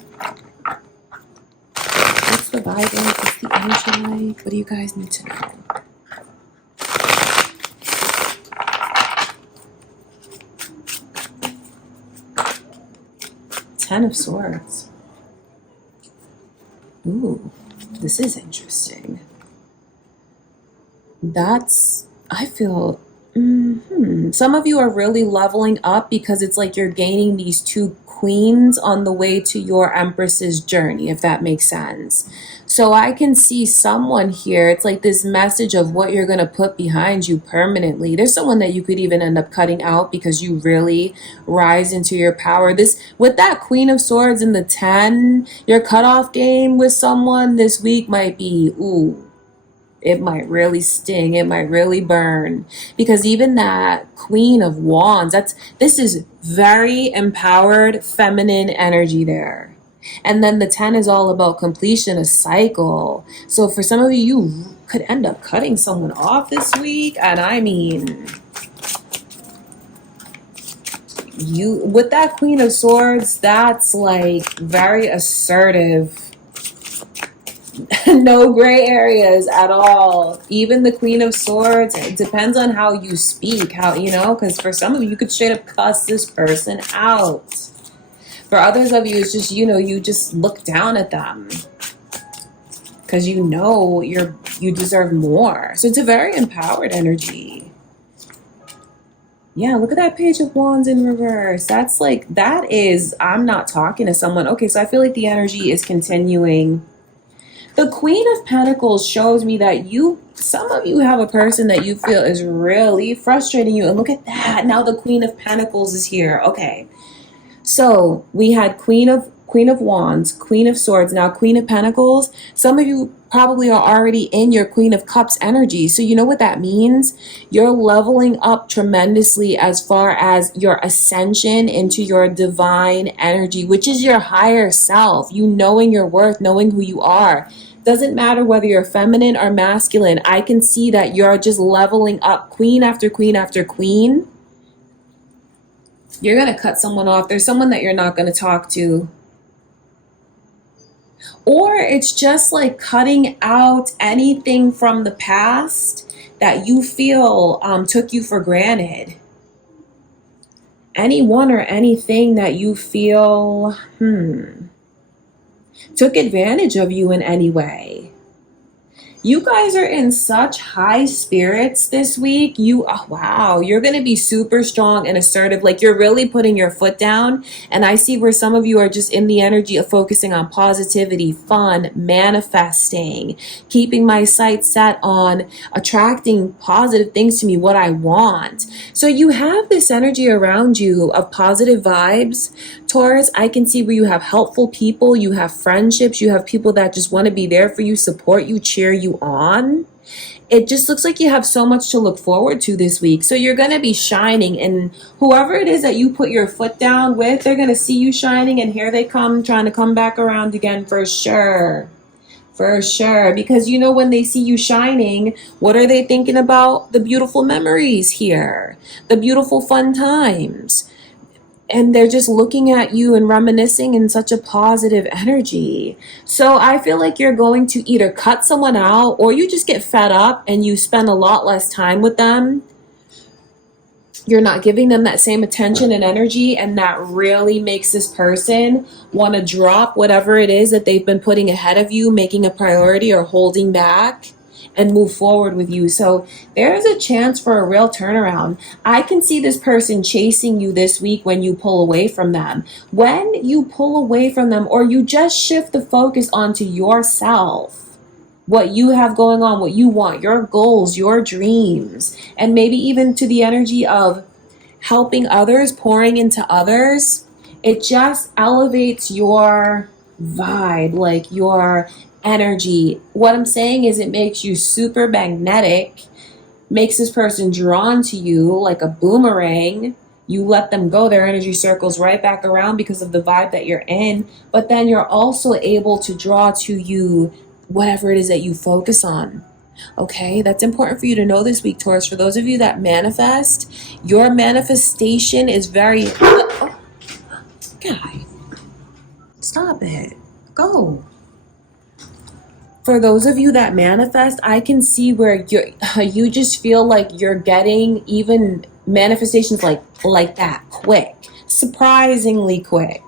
What's the vibe like? What's the energy like? What do you guys need to know? Ten of Swords. Ooh, this is interesting. I feel Some of you are really leveling up because it's like you're gaining these two queens on the way to your Empress's journey, if that makes sense. So I can see someone here. It's like this message of what you're going to put behind you permanently. There's someone that you could even end up cutting out because you really rise into your power. This, with that Queen of Swords and the 10, your cutoff game with someone this week might be, ooh, it might really sting. It might really burn, because even that Queen of Wands, this is very empowered feminine energy there. And then the 10 is all about completion, a cycle. So for some of you, you could end up cutting someone off this week. And I mean, you, with that Queen of Swords, that's like very assertive. No gray areas at all. Even the Queen of Swords, it depends on how you speak, how, you know, because for some of you, you could straight up cuss this person out. For others of you, it's just, you know, you just look down at them because you know you deserve more. So it's a very empowered energy. Yeah, look at that Page of Wands in reverse. That's like, that is, I'm not talking to someone. Okay, so I feel like the energy is continuing. The Queen of Pentacles shows me that some of you have a person that you feel is really frustrating you. And look at that. Now the Queen of Pentacles is here. Okay. So we had Queen of Wands, Queen of Swords, now Queen of Pentacles. Some of you probably are already in your Queen of Cups energy. So you know what that means? You're leveling up tremendously as far as your ascension into your divine energy, which is your higher self. You knowing your worth, knowing who you are. Doesn't matter whether you're feminine or masculine. I can see that you're just leveling up, queen after queen after queen. You're going to cut someone off. There's someone that you're not going to talk to. Or it's just like cutting out anything from the past that you feel took you for granted. Anyone or anything that you feel took advantage of you in any way. You guys are in such high spirits this week. Wow, you're going to be super strong and assertive. Like you're really putting your foot down. And I see where some of you are just in the energy of focusing on positivity, fun, manifesting, keeping my sights set on attracting positive things to me, what I want. So you have this energy around you of positive vibes. Taurus, I can see where you have helpful people, you have friendships, you have people that just want to be there for you, support you, cheer you on. It just looks like you have so much to look forward to this week. So you're going to be shining, and whoever it is that you put your foot down with, they're going to see you shining, and here they come trying to come back around again for sure. For sure. Because you know, when they see you shining, what are they thinking about? The beautiful memories here, the beautiful fun times. And they're just looking at you and reminiscing in such a positive energy. So I feel like you're going to either cut someone out, or you just get fed up and you spend a lot less time with them. You're not giving them that same attention and energy, and that really makes this person want to drop whatever it is that they've been putting ahead of you, making a priority or holding back, and move forward with you. So there's a chance for a real turnaround. I can see this person chasing you this week when you pull away from them. When you pull away from them, or you just shift the focus onto yourself, what you have going on, what you want, your goals, your dreams, and maybe even to the energy of helping others, pouring into others, it just elevates your vibe, like your energy. What I'm saying is it makes you super magnetic, makes this person drawn to you like a boomerang. You let them go, their energy circles right back around because of the vibe that you're in. But then you're also able to draw to you whatever it is that you focus on. Okay, that's important for you to know this week, Taurus. For those of you that manifest, your manifestation is very... Oh, guy, stop it. Go. For those of you that manifest, I can see where you just feel like you're getting even manifestations like that quick, surprisingly quick.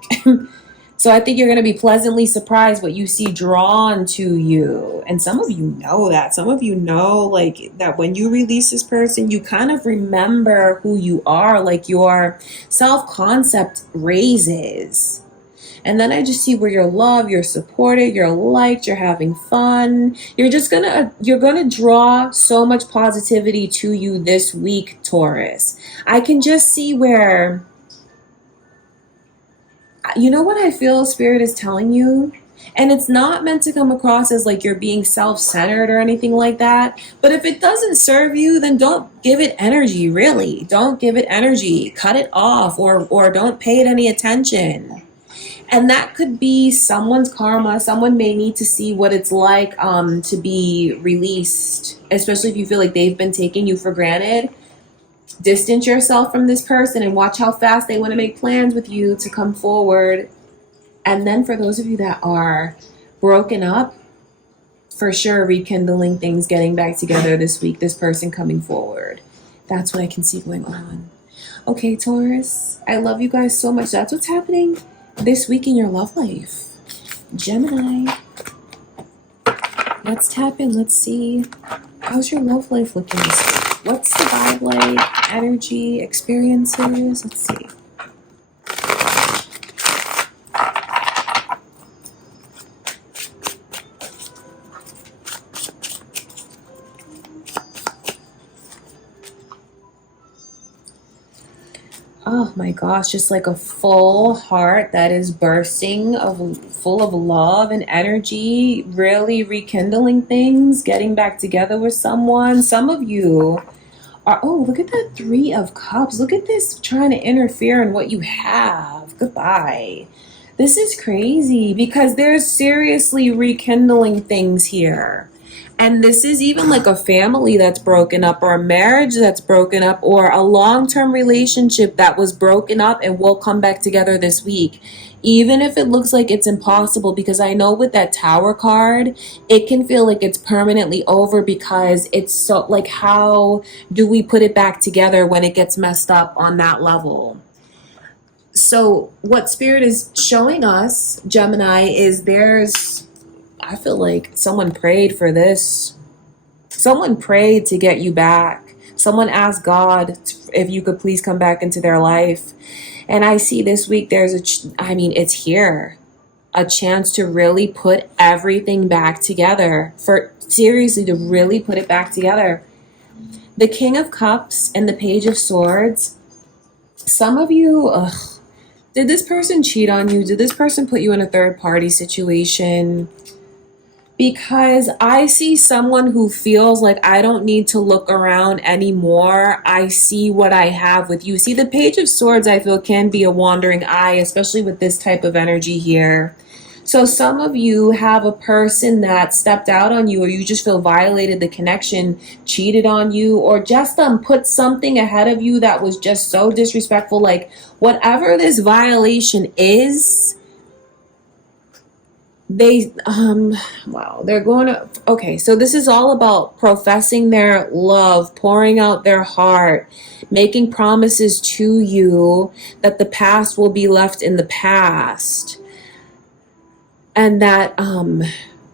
So I think you're going to be pleasantly surprised what you see drawn to you. And some of you know that. Some of you know, like, that when you release this person, you kind of remember who you are. Like, your self-concept raises. And then I just see where you're loved, you're supported, you're liked, you're having fun. You're gonna draw so much positivity to you this week, Taurus. I can just see where, you know what I feel Spirit is telling you? And it's not meant to come across as like you're being self-centered or anything like that. But if it doesn't serve you, then don't give it energy, really. Don't give it energy. Cut it off, or don't pay it any attention. And that could be someone's karma. Someone may need to see what it's like to be released, especially if you feel like they've been taking you for granted. Distance yourself from this person and watch how fast they want to make plans with you to come forward. And then for those of you that are broken up, for sure, rekindling things, getting back together this week, this person coming forward. That's what I can see going on. Okay, Taurus, I love you guys so much. That's what's happening this week in your love life. Gemini, let's tap in. Let's see. How's your love life looking this week? What's the vibe like? Energy, experiences? Let's see. Oh my gosh, just like a full heart that is bursting full of love and energy, really rekindling things, getting back together with someone. Some of you are, oh, look at that 3 of Cups. Look at this trying to interfere in what you have. Goodbye. This is crazy because there's seriously rekindling things here. And this is even like a family that's broken up, or a marriage that's broken up, or a long-term relationship that was broken up and will come back together this week. Even if it looks like it's impossible, because I know with that Tower card, it can feel like it's permanently over because it's so, like, how do we put it back together when it gets messed up on that level? So what Spirit is showing us, Gemini, is I feel like someone prayed for this. Someone prayed to get you back. Someone asked God if you could please come back into their life. And I see this week it's here. A chance to really put everything back together. Seriously, to really put it back together. The King of Cups and the Page of Swords. Some of you, did this person cheat on you? Did this person put you in a third party situation? Because I see someone who feels like, I don't need to look around anymore. I see what I have with you. See, the Page of Swords, I feel, can be a wandering eye, especially with this type of energy here. So some of you have a person that stepped out on you, or you just feel violated the connection, cheated on you, or just put something ahead of you that was just so disrespectful. Like, whatever this violation is, they're going to, okay, so this is all about professing their love, pouring out their heart, making promises to you that the past will be left in the past, and that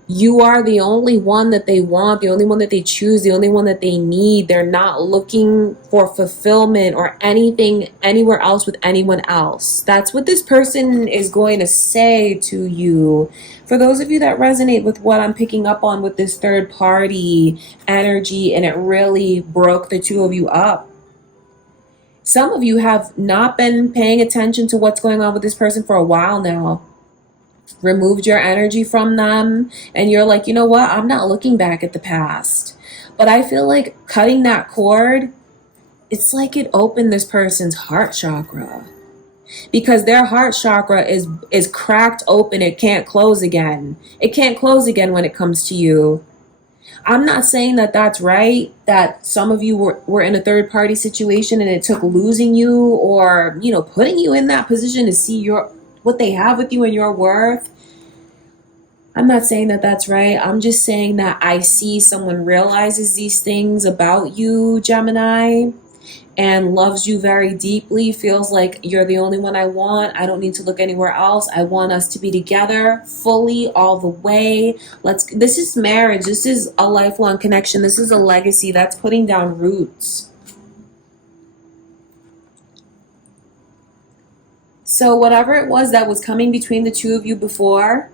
you are the only one that they want, the only one that they choose, the only one that they need. They're not looking for fulfillment or anything anywhere else with anyone else. That's what this person is going to say to you. For those of you that resonate with what I'm picking up on with this third party energy, and it really broke the two of you up. Some of you have not been paying attention to what's going on with this person for a while now. Removed your energy from them, and you're like, you know what, I'm not looking back at the past. But I feel like cutting that cord, it's like it opened this person's heart chakra, because their heart chakra is cracked open. It can't close again. It can't close again when it comes to you. I'm not saying that that's right, that some of you were in a third party situation and it took losing you, or putting you in that position to see what they have with you and your worth. I'm not saying that that's right. I'm just saying that I see someone realizes these things about you, Gemini, and loves you very deeply, feels like you're the only one I want. I don't need to look anywhere else. I want us to be together fully all the way. This is marriage. This is a lifelong connection. This is a legacy. That's putting down roots. So whatever it was that was coming between the two of you before,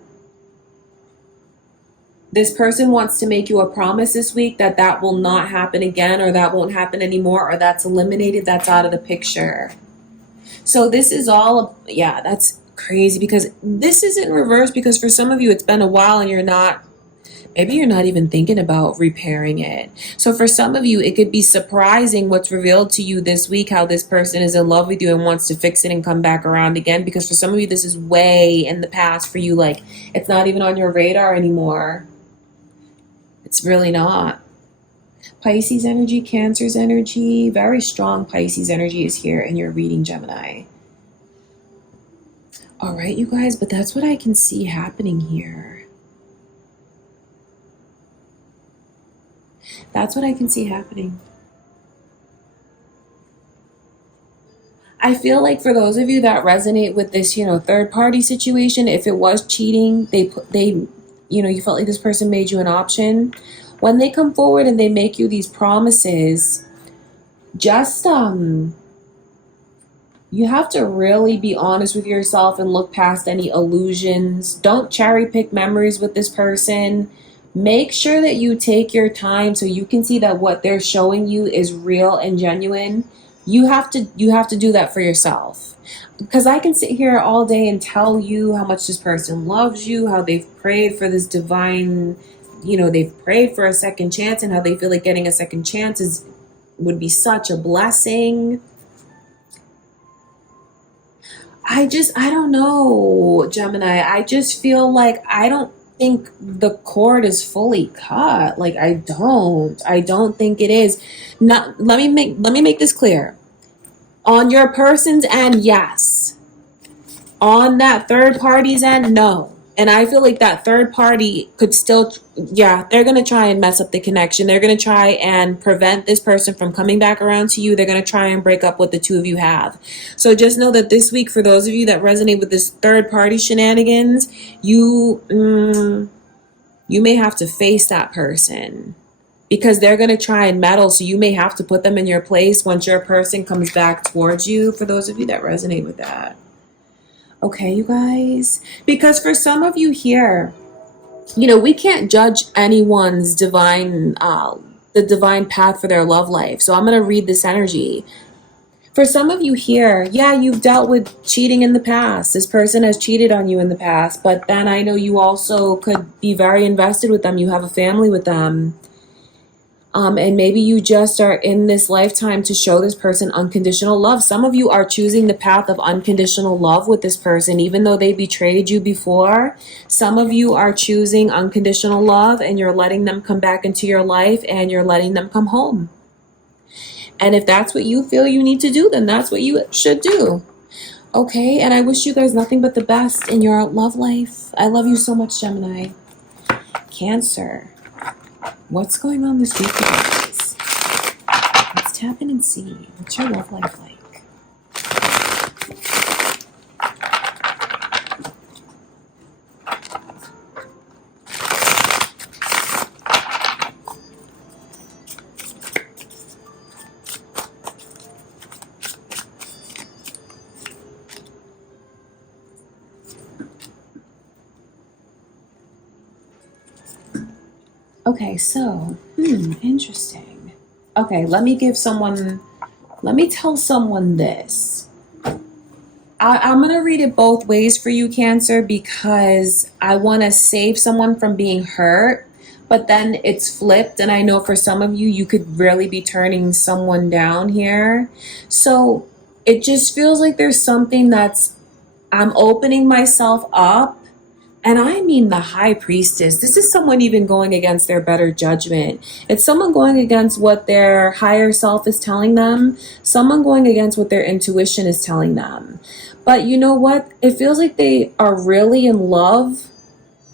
this person wants to make you a promise this week that that will not happen again, or that won't happen anymore, or that's eliminated, that's out of the picture. So this is all, yeah, that's crazy, because this is in reverse, because for some of you it's been a while and maybe you're not even thinking about repairing it. So for some of you, it could be surprising what's revealed to you this week, how this person is in love with you and wants to fix it and come back around again, because for some of you, this is way in the past for you. Like, it's not even on your radar anymore. It's really not. Pisces energy, Cancer's energy, very strong Pisces energy is here in your reading, Gemini. All right, you guys, but that's what I can see happening here. That's what I can see happening. I feel like for those of you that resonate with this, third party situation, if it was cheating, you felt like this person made you an option. When they come forward and they make you these promises, just you have to really be honest with yourself and look past any illusions. Don't cherry pick memories with this person. Make sure that you take your time so you can see that what they're showing you is real and genuine. You have to do that for yourself. Because I can sit here all day and tell you how much this person loves you, how they've prayed for this divine, they've prayed for a second chance, and how they feel like getting a second chance would be such a blessing. I don't know, Gemini. I just feel like I don't think the cord is fully cut. Like, I don't think it is. Let me make this clear. On your person's end, yes. On that third party's end, no. And I feel like that third party could still, they're going to try and mess up the connection. They're going to try and prevent this person from coming back around to you. They're going to try and break up what the two of you have. So just know that this week, for those of you that resonate with this third party shenanigans, you may have to face that person, because they're going to try and meddle. So you may have to put them in your place once your person comes back towards you, for those of you that resonate with that. Okay, you guys? Because for some of you here, we can't judge anyone's the divine path for their love life. So I'm going to read this energy. For some of you here, you've dealt with cheating in the past. This person has cheated on you in the past, but then I know you also could be very invested with them. You have a family with them. And maybe you just are in this lifetime to show this person unconditional love. Some of you are choosing the path of unconditional love with this person, even though they betrayed you before. Some of you are choosing unconditional love, and you're letting them come back into your life, and you're letting them come home. And if that's what you feel you need to do, then that's what you should do. Okay, and I wish you guys nothing but the best in your love life. I love you so much, Gemini. Cancer. What's going on this week, guys? Let's tap in and see. What's your love life like? Okay, so, interesting. Okay, let me tell someone this. I'm going to read it both ways for you, Cancer, because I want to save someone from being hurt, but then it's flipped, and I know for some of you, you could really be turning someone down here. So it just feels like there's something I'm opening myself up. And I mean the High Priestess. This is someone even going against their better judgment. It's someone going against what their higher self is telling them. Someone going against what their intuition is telling them. But you know what? It feels like they are really in love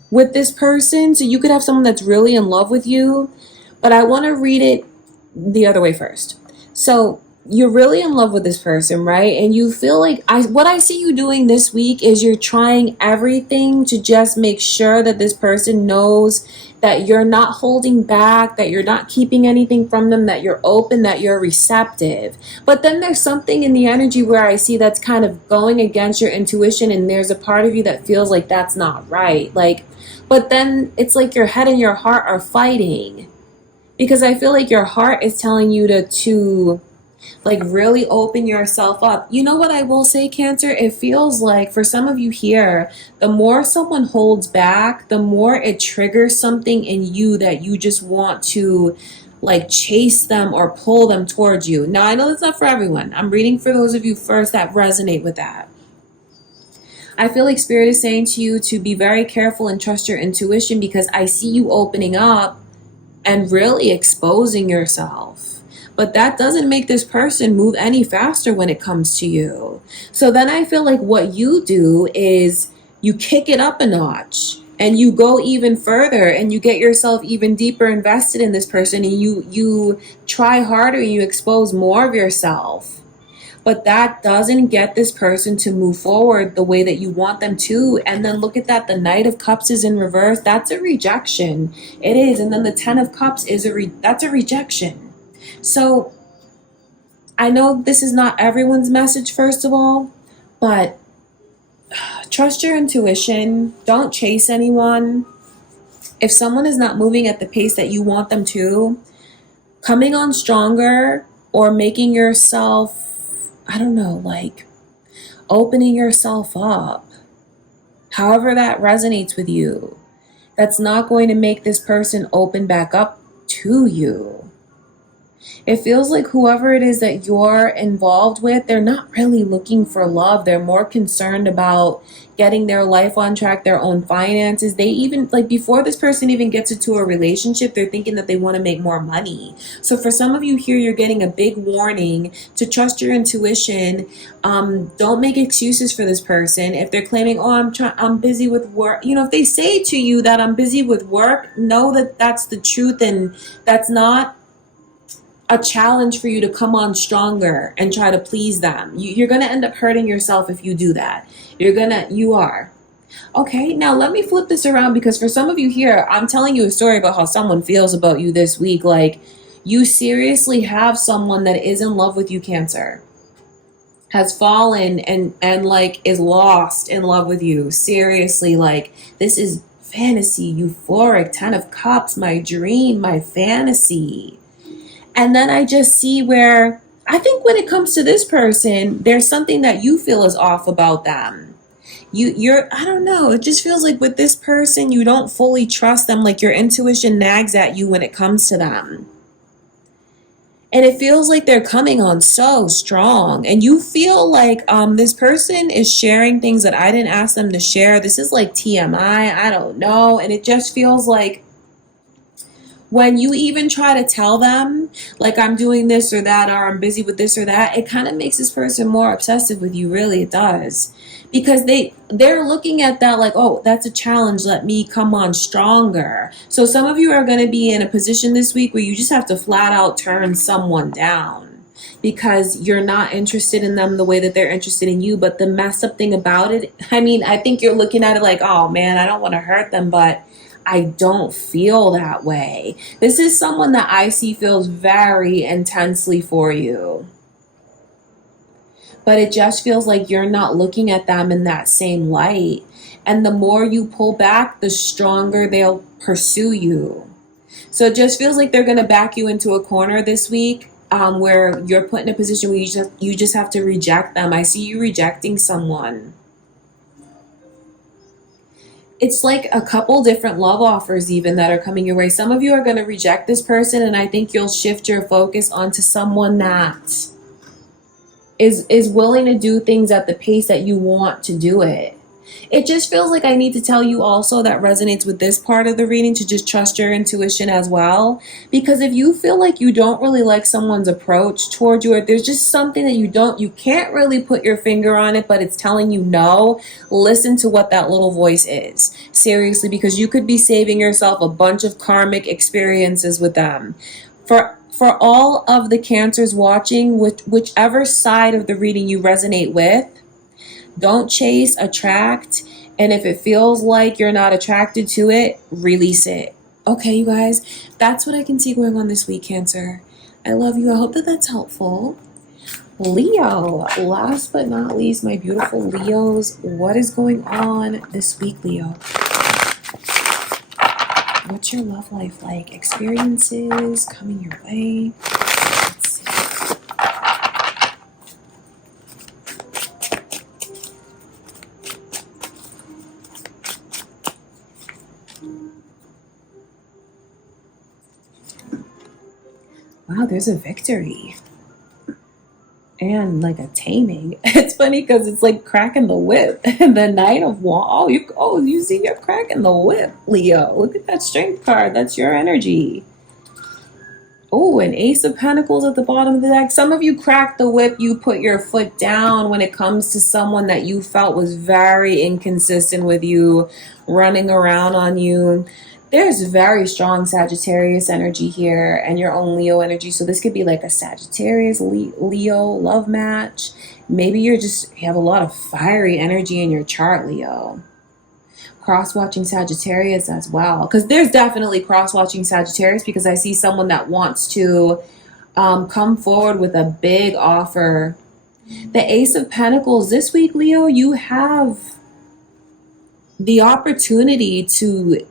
with this person. So you could have someone that's really in love with you. But I want to read it the other way first. So you're really in love with this person, right? And you feel like what I see you doing this week is you're trying everything to just make sure that this person knows that you're not holding back, that you're not keeping anything from them, that you're open, that you're receptive. But then there's something in the energy where I see that's kind of going against your intuition, and there's a part of you that feels like that's not right. Like, but then it's like your head and your heart are fighting, because I feel like your heart is telling you to like really open yourself up. You know what I will say, Cancer? It feels like for some of you here, the more someone holds back, the more it triggers something in you that you just want to like chase them or pull them towards you. Now, I know that's not for everyone. I'm reading for those of you first that resonate with that. I feel like Spirit is saying to you to be very careful and trust your intuition, because I see you opening up and really exposing yourself. But that doesn't make this person move any faster when it comes to you. So then I feel like what you do is you kick it up a notch and you go even further and you get yourself even deeper invested in this person, and you try harder and you expose more of yourself. But that doesn't get this person to move forward the way that you want them to. And then look at that, the Knight of Cups is in reverse. That's a rejection. It is. And then the Ten of Cups is that's a rejection. So I know this is not everyone's message, first of all, but trust your intuition. Don't chase anyone. If someone is not moving at the pace that you want them to, coming on stronger or making yourself, I don't know, like opening yourself up, however that resonates with you, that's not going to make this person open back up to you. It feels like whoever it is that you're involved with, they're not really looking for love. They're more concerned about getting their life on track, their own finances. They even, like, before this person even gets into a relationship, they're thinking that they want to make more money. So for some of you here, you're getting a big warning to trust your intuition. Don't make excuses for this person. If they're claiming, oh, I'm busy with work. You know, if they say to you that I'm busy with work, know that that's the truth, and that's not a challenge for you to come on stronger and try to please them. You're going to end up hurting yourself if you do that. You are. Okay, now let me flip this around, because for some of you here, I'm telling you a story about how someone feels about you this week. Like, you seriously have someone that is in love with you, Cancer. Has fallen and like is lost in love with you. Seriously, like, this is fantasy, euphoric, 10 of Cups, my dream, my fantasy. And then I just see where I think when it comes to this person, there's something that you feel is off about them. I don't know. It just feels like with this person, you don't fully trust them. Like your intuition nags at you when it comes to them. And it feels like they're coming on so strong. And you feel like this person is sharing things that I didn't ask them to share. This is like TMI. I don't know. And it just feels like when you even try to tell them, like, I'm doing this or that, or I'm busy with this or that, it kind of makes this person more obsessive with you. Really, it does. Because they're looking at that like, oh, that's a challenge. Let me come on stronger. So some of you are going to be in a position this week where you just have to flat out turn someone down, because you're not interested in them the way that they're interested in you. But the messed up thing about it, I mean, I think you're looking at it like, oh man, I don't want to hurt them, but I don't feel that way. This is someone that I see feels very intensely for you. But it just feels like you're not looking at them in that same light. And the more you pull back, the stronger they'll pursue you. So it just feels like they're going to back you into a corner this week, where you're put in a position where you just have to reject them. I see you rejecting someone. It's like a couple different love offers even that are coming your way. Some of you are going to reject this person, and I think you'll shift your focus onto someone that is willing to do things at the pace that you want to do it. It just feels like I need to tell you also that resonates with this part of the reading to just trust your intuition as well. Because if you feel like you don't really like someone's approach toward you, or there's just something that you can't really put your finger on it, but it's telling you no, listen to what that little voice is. Seriously, because you could be saving yourself a bunch of karmic experiences with them. For all of the Cancers watching, whichever side of the reading you resonate with, don't chase, attract. And if it feels like you're not attracted to it, release it. Okay, you guys, that's what I can see going on this week, Cancer. I love you. I hope that that's helpful. Leo, last but not least, my beautiful Leos, what is going on this week, Leo? What's your love life like? Experiences coming your way? Let's see. Wow, there's a victory. And like a taming. It's funny because it's like cracking the whip. The Knight of Wands. You see, you're cracking the whip, Leo. Look at that Strength card. That's your energy. Oh, an Ace of Pentacles at the bottom of the deck. Some of you cracked the whip. You put your foot down when it comes to someone that you felt was very inconsistent with you, running around on you. There's very strong Sagittarius energy here and your own Leo energy. So this could be like a Sagittarius Leo love match. Maybe you have a lot of fiery energy in your chart, Leo. Cross-watching Sagittarius as well. Because there's definitely cross-watching Sagittarius, because I see someone that wants to come forward with a big offer. The Ace of Pentacles. This week, Leo, you have the opportunity to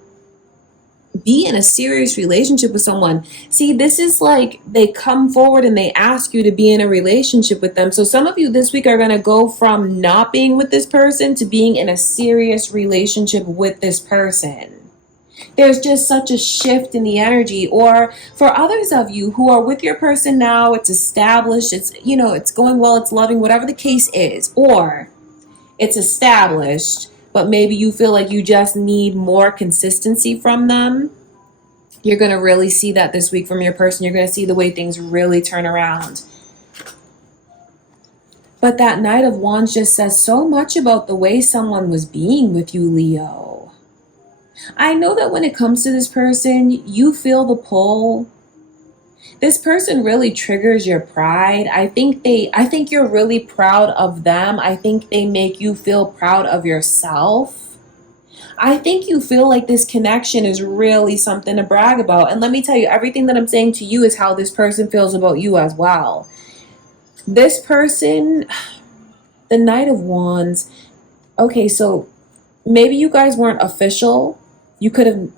be in a serious relationship with someone. See, this is like they come forward and they ask you to be in a relationship with them. So some of you this week are going to go from not being with this person to being in a serious relationship with this person. There's just such a shift in the energy. Or for others of you who are with your person now, it's established, it's, you know, it's going well, it's loving, whatever the case is. Or it's established, but maybe you feel like you just need more consistency from them. You're going to really see that this week from your person. You're going to see the way things really turn around. But that Knight of Wands just says so much about the way someone was being with you, Leo. I know that when it comes to this person, you feel the pull. This person really triggers your pride. I think you're really proud of them. I think they make you feel proud of yourself. I think you feel like this connection is really something to brag about. And let me tell you, everything that I'm saying to you is how this person feels about you as well. This person, the Knight of Wands. Okay, so maybe you guys weren't official.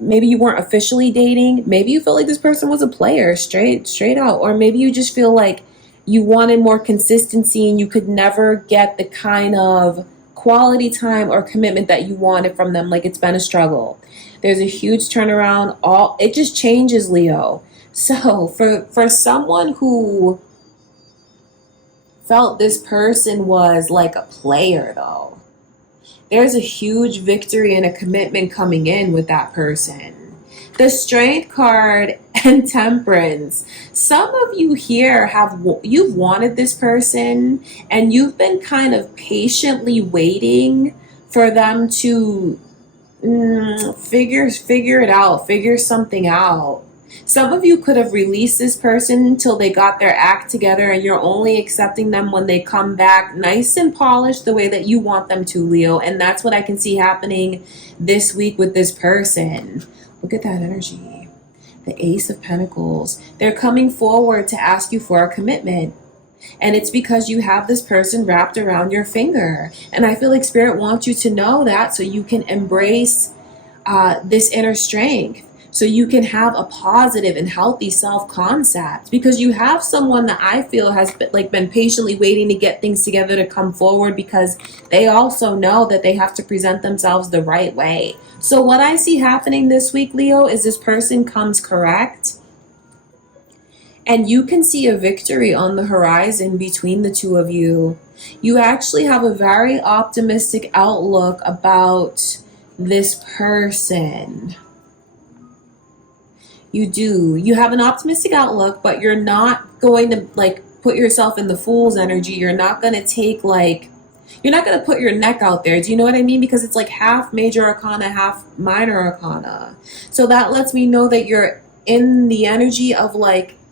Maybe you weren't officially dating. Maybe you feel like this person was a player, straight out. Or maybe you just feel like you wanted more consistency and you could never get the kind of quality time or commitment that you wanted from them. Like, it's been a struggle. There's a huge turnaround. It just changes, Leo. So for someone who felt this person was like a player, though, there's a huge victory and a commitment coming in with that person. The Strength card and Temperance. Some of you here you've wanted this person and you've been kind of patiently waiting for them to figure it out, figure something out. Some of you could have released this person until they got their act together, and you're only accepting them when they come back nice and polished the way that you want them to, Leo. And that's what I can see happening this week with this person. Look at that energy. The Ace of Pentacles. They're coming forward to ask you for a commitment. And it's because you have this person wrapped around your finger. And I feel like Spirit wants you to know that so you can embrace this inner strength. So you can have a positive and healthy self-concept, because you have someone that I feel has been patiently waiting to get things together to come forward, because they also know that they have to present themselves the right way. So what I see happening this week, Leo, is this person comes correct, and you can see a victory on the horizon between the two of you. You actually have a very optimistic outlook about this person. You do. You have an optimistic outlook, but you're not going to put yourself in the fool's energy. You're not going to you're not going to put your neck out there. Do you know what I mean? Because it's like half major arcana, half minor arcana. So that lets me know that you're in the energy of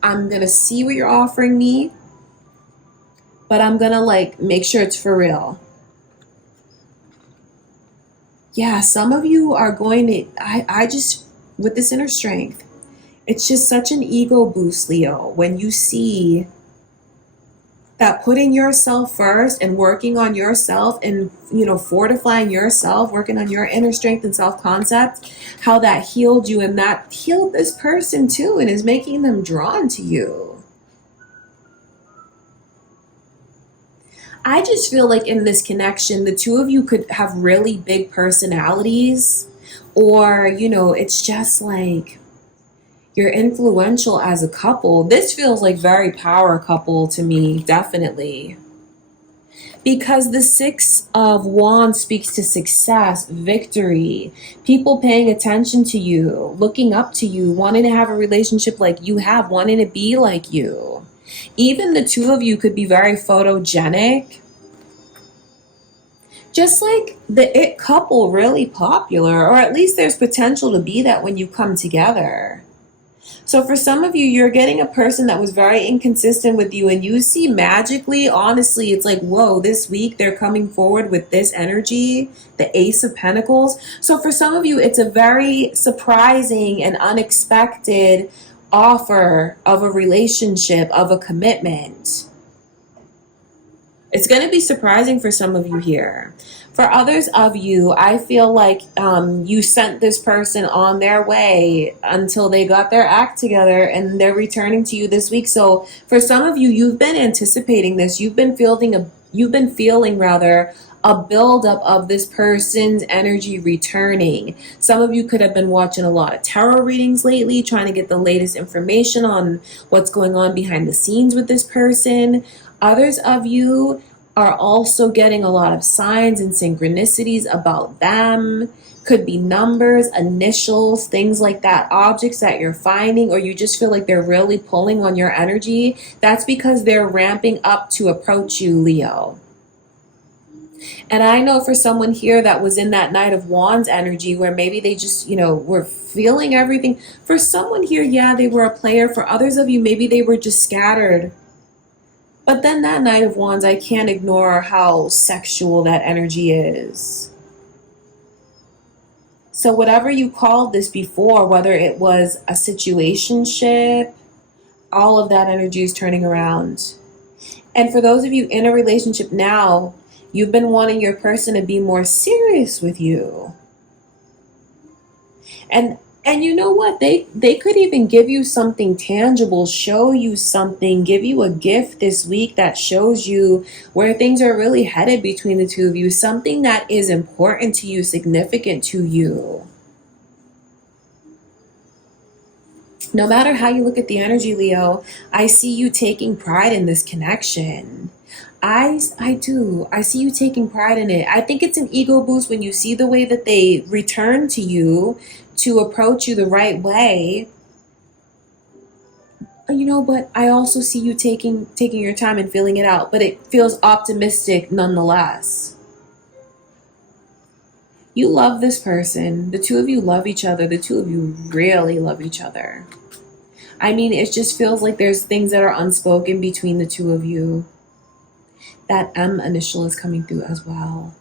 I'm going to see what you're offering me, but I'm going to like make sure it's for real. Yeah, some of you are going to, I just, with this inner strength, it's just such an ego boost, Leo, when you see that putting yourself first and working on yourself and, fortifying yourself, working on your inner strength and self-concept, how that healed you and that healed this person too and is making them drawn to you. I just feel like in this connection, the two of you could have really big personalities, or, it's just like you're influential as a couple. This feels like very power couple to me, definitely. Because the Six of Wands speaks to success, victory, people paying attention to you, looking up to you, wanting to have a relationship like you have, wanting to be like you. Even the two of you could be very photogenic. Just like the it couple, really popular, or at least there's potential to be that when you come together. So for some of you, you're getting a person that was very inconsistent with you, and you see magically, honestly, it's like, whoa, this week they're coming forward with this energy, the Ace of Pentacles. So for some of you, it's a very surprising and unexpected offer of a relationship, of a commitment. It's going to be surprising for some of you here. For others of you, I feel like you sent this person on their way until they got their act together and they're returning to you this week. So for some of you, you've been anticipating this. You've been feeling a buildup of this person's energy returning. Some of you could have been watching a lot of tarot readings lately, trying to get the latest information on what's going on behind the scenes with this person. Others of you are also getting a lot of signs and synchronicities about them. Could be numbers, initials, things like that, objects that you're finding, or you just feel like they're really pulling on your energy. That's because they're ramping up to approach you, Leo. And I know for someone here that was in that Knight of Wands energy where maybe they just, were feeling everything. For someone here, yeah, they were a player. For others of you, maybe they were just scattered. But then that Knight of Wands, I can't ignore how sexual that energy is. So whatever you called this before, whether it was a situationship, all of that energy is turning around. And for those of you in a relationship now, you've been wanting your person to be more serious with you. And you know what? They could even give you something tangible, show you something, give you a gift this week that shows you where things are really headed between the two of you, something that is important to you, significant to you. No matter how you look at the energy, Leo, I see you taking pride in this connection. I do. I see you taking pride in it. I think it's an ego boost when you see the way that they return to you to approach you the right way. But I also see you taking your time and feeling it out, but it feels optimistic nonetheless. You love this person. The two of you love each other. The two of you really love each other. I mean, it just feels like there's things that are unspoken between the two of you. That M initial is coming through as well.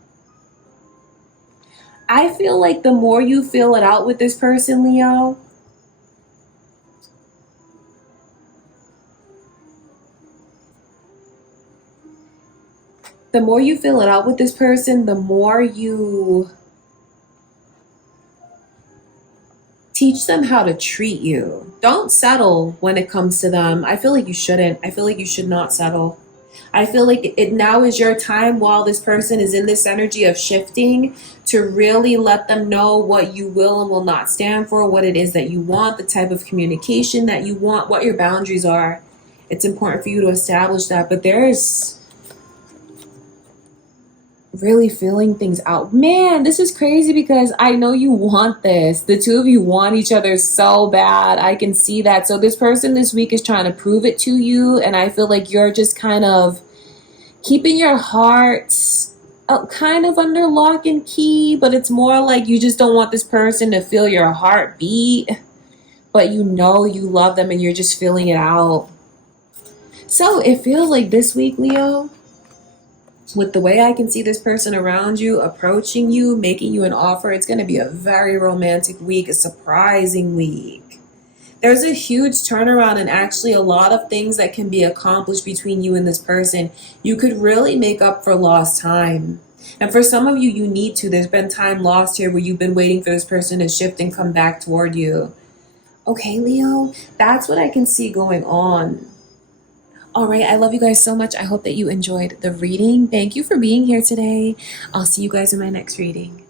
I feel like the more you feel it out with this person, Leo, the more you teach them how to treat you. Don't settle when it comes to them. I feel like you shouldn't. I feel like you should not settle. I feel like it now is your time while this person is in this energy of shifting to really let them know what you will and will not stand for, what it is that you want, the type of communication that you want, what your boundaries are. It's important for you to establish that. But there's really feeling things out. Man, this is crazy because I know you want this. The two of you want each other so bad. I can see that. So this person this week is trying to prove it to you. And I feel like you're just kind of keeping your heart kind of under lock and key. But it's more like you just don't want this person to feel your heartbeat. but you know you love them and you're just feeling it out. So it feels like this week, Leo, with the way I can see this person around you approaching you, making you an offer, it's going to be a very romantic week, a surprising week. There's a huge turnaround and actually a lot of things that can be accomplished between you and this person. You could really make up for lost time. And for some of you, you need to. There's been time lost here where you've been waiting for this person to shift and come back toward you. Okay, Leo, that's what I can see going on. All right, I love you guys so much. I hope that you enjoyed the reading. Thank you for being here today. I'll see you guys in my next reading.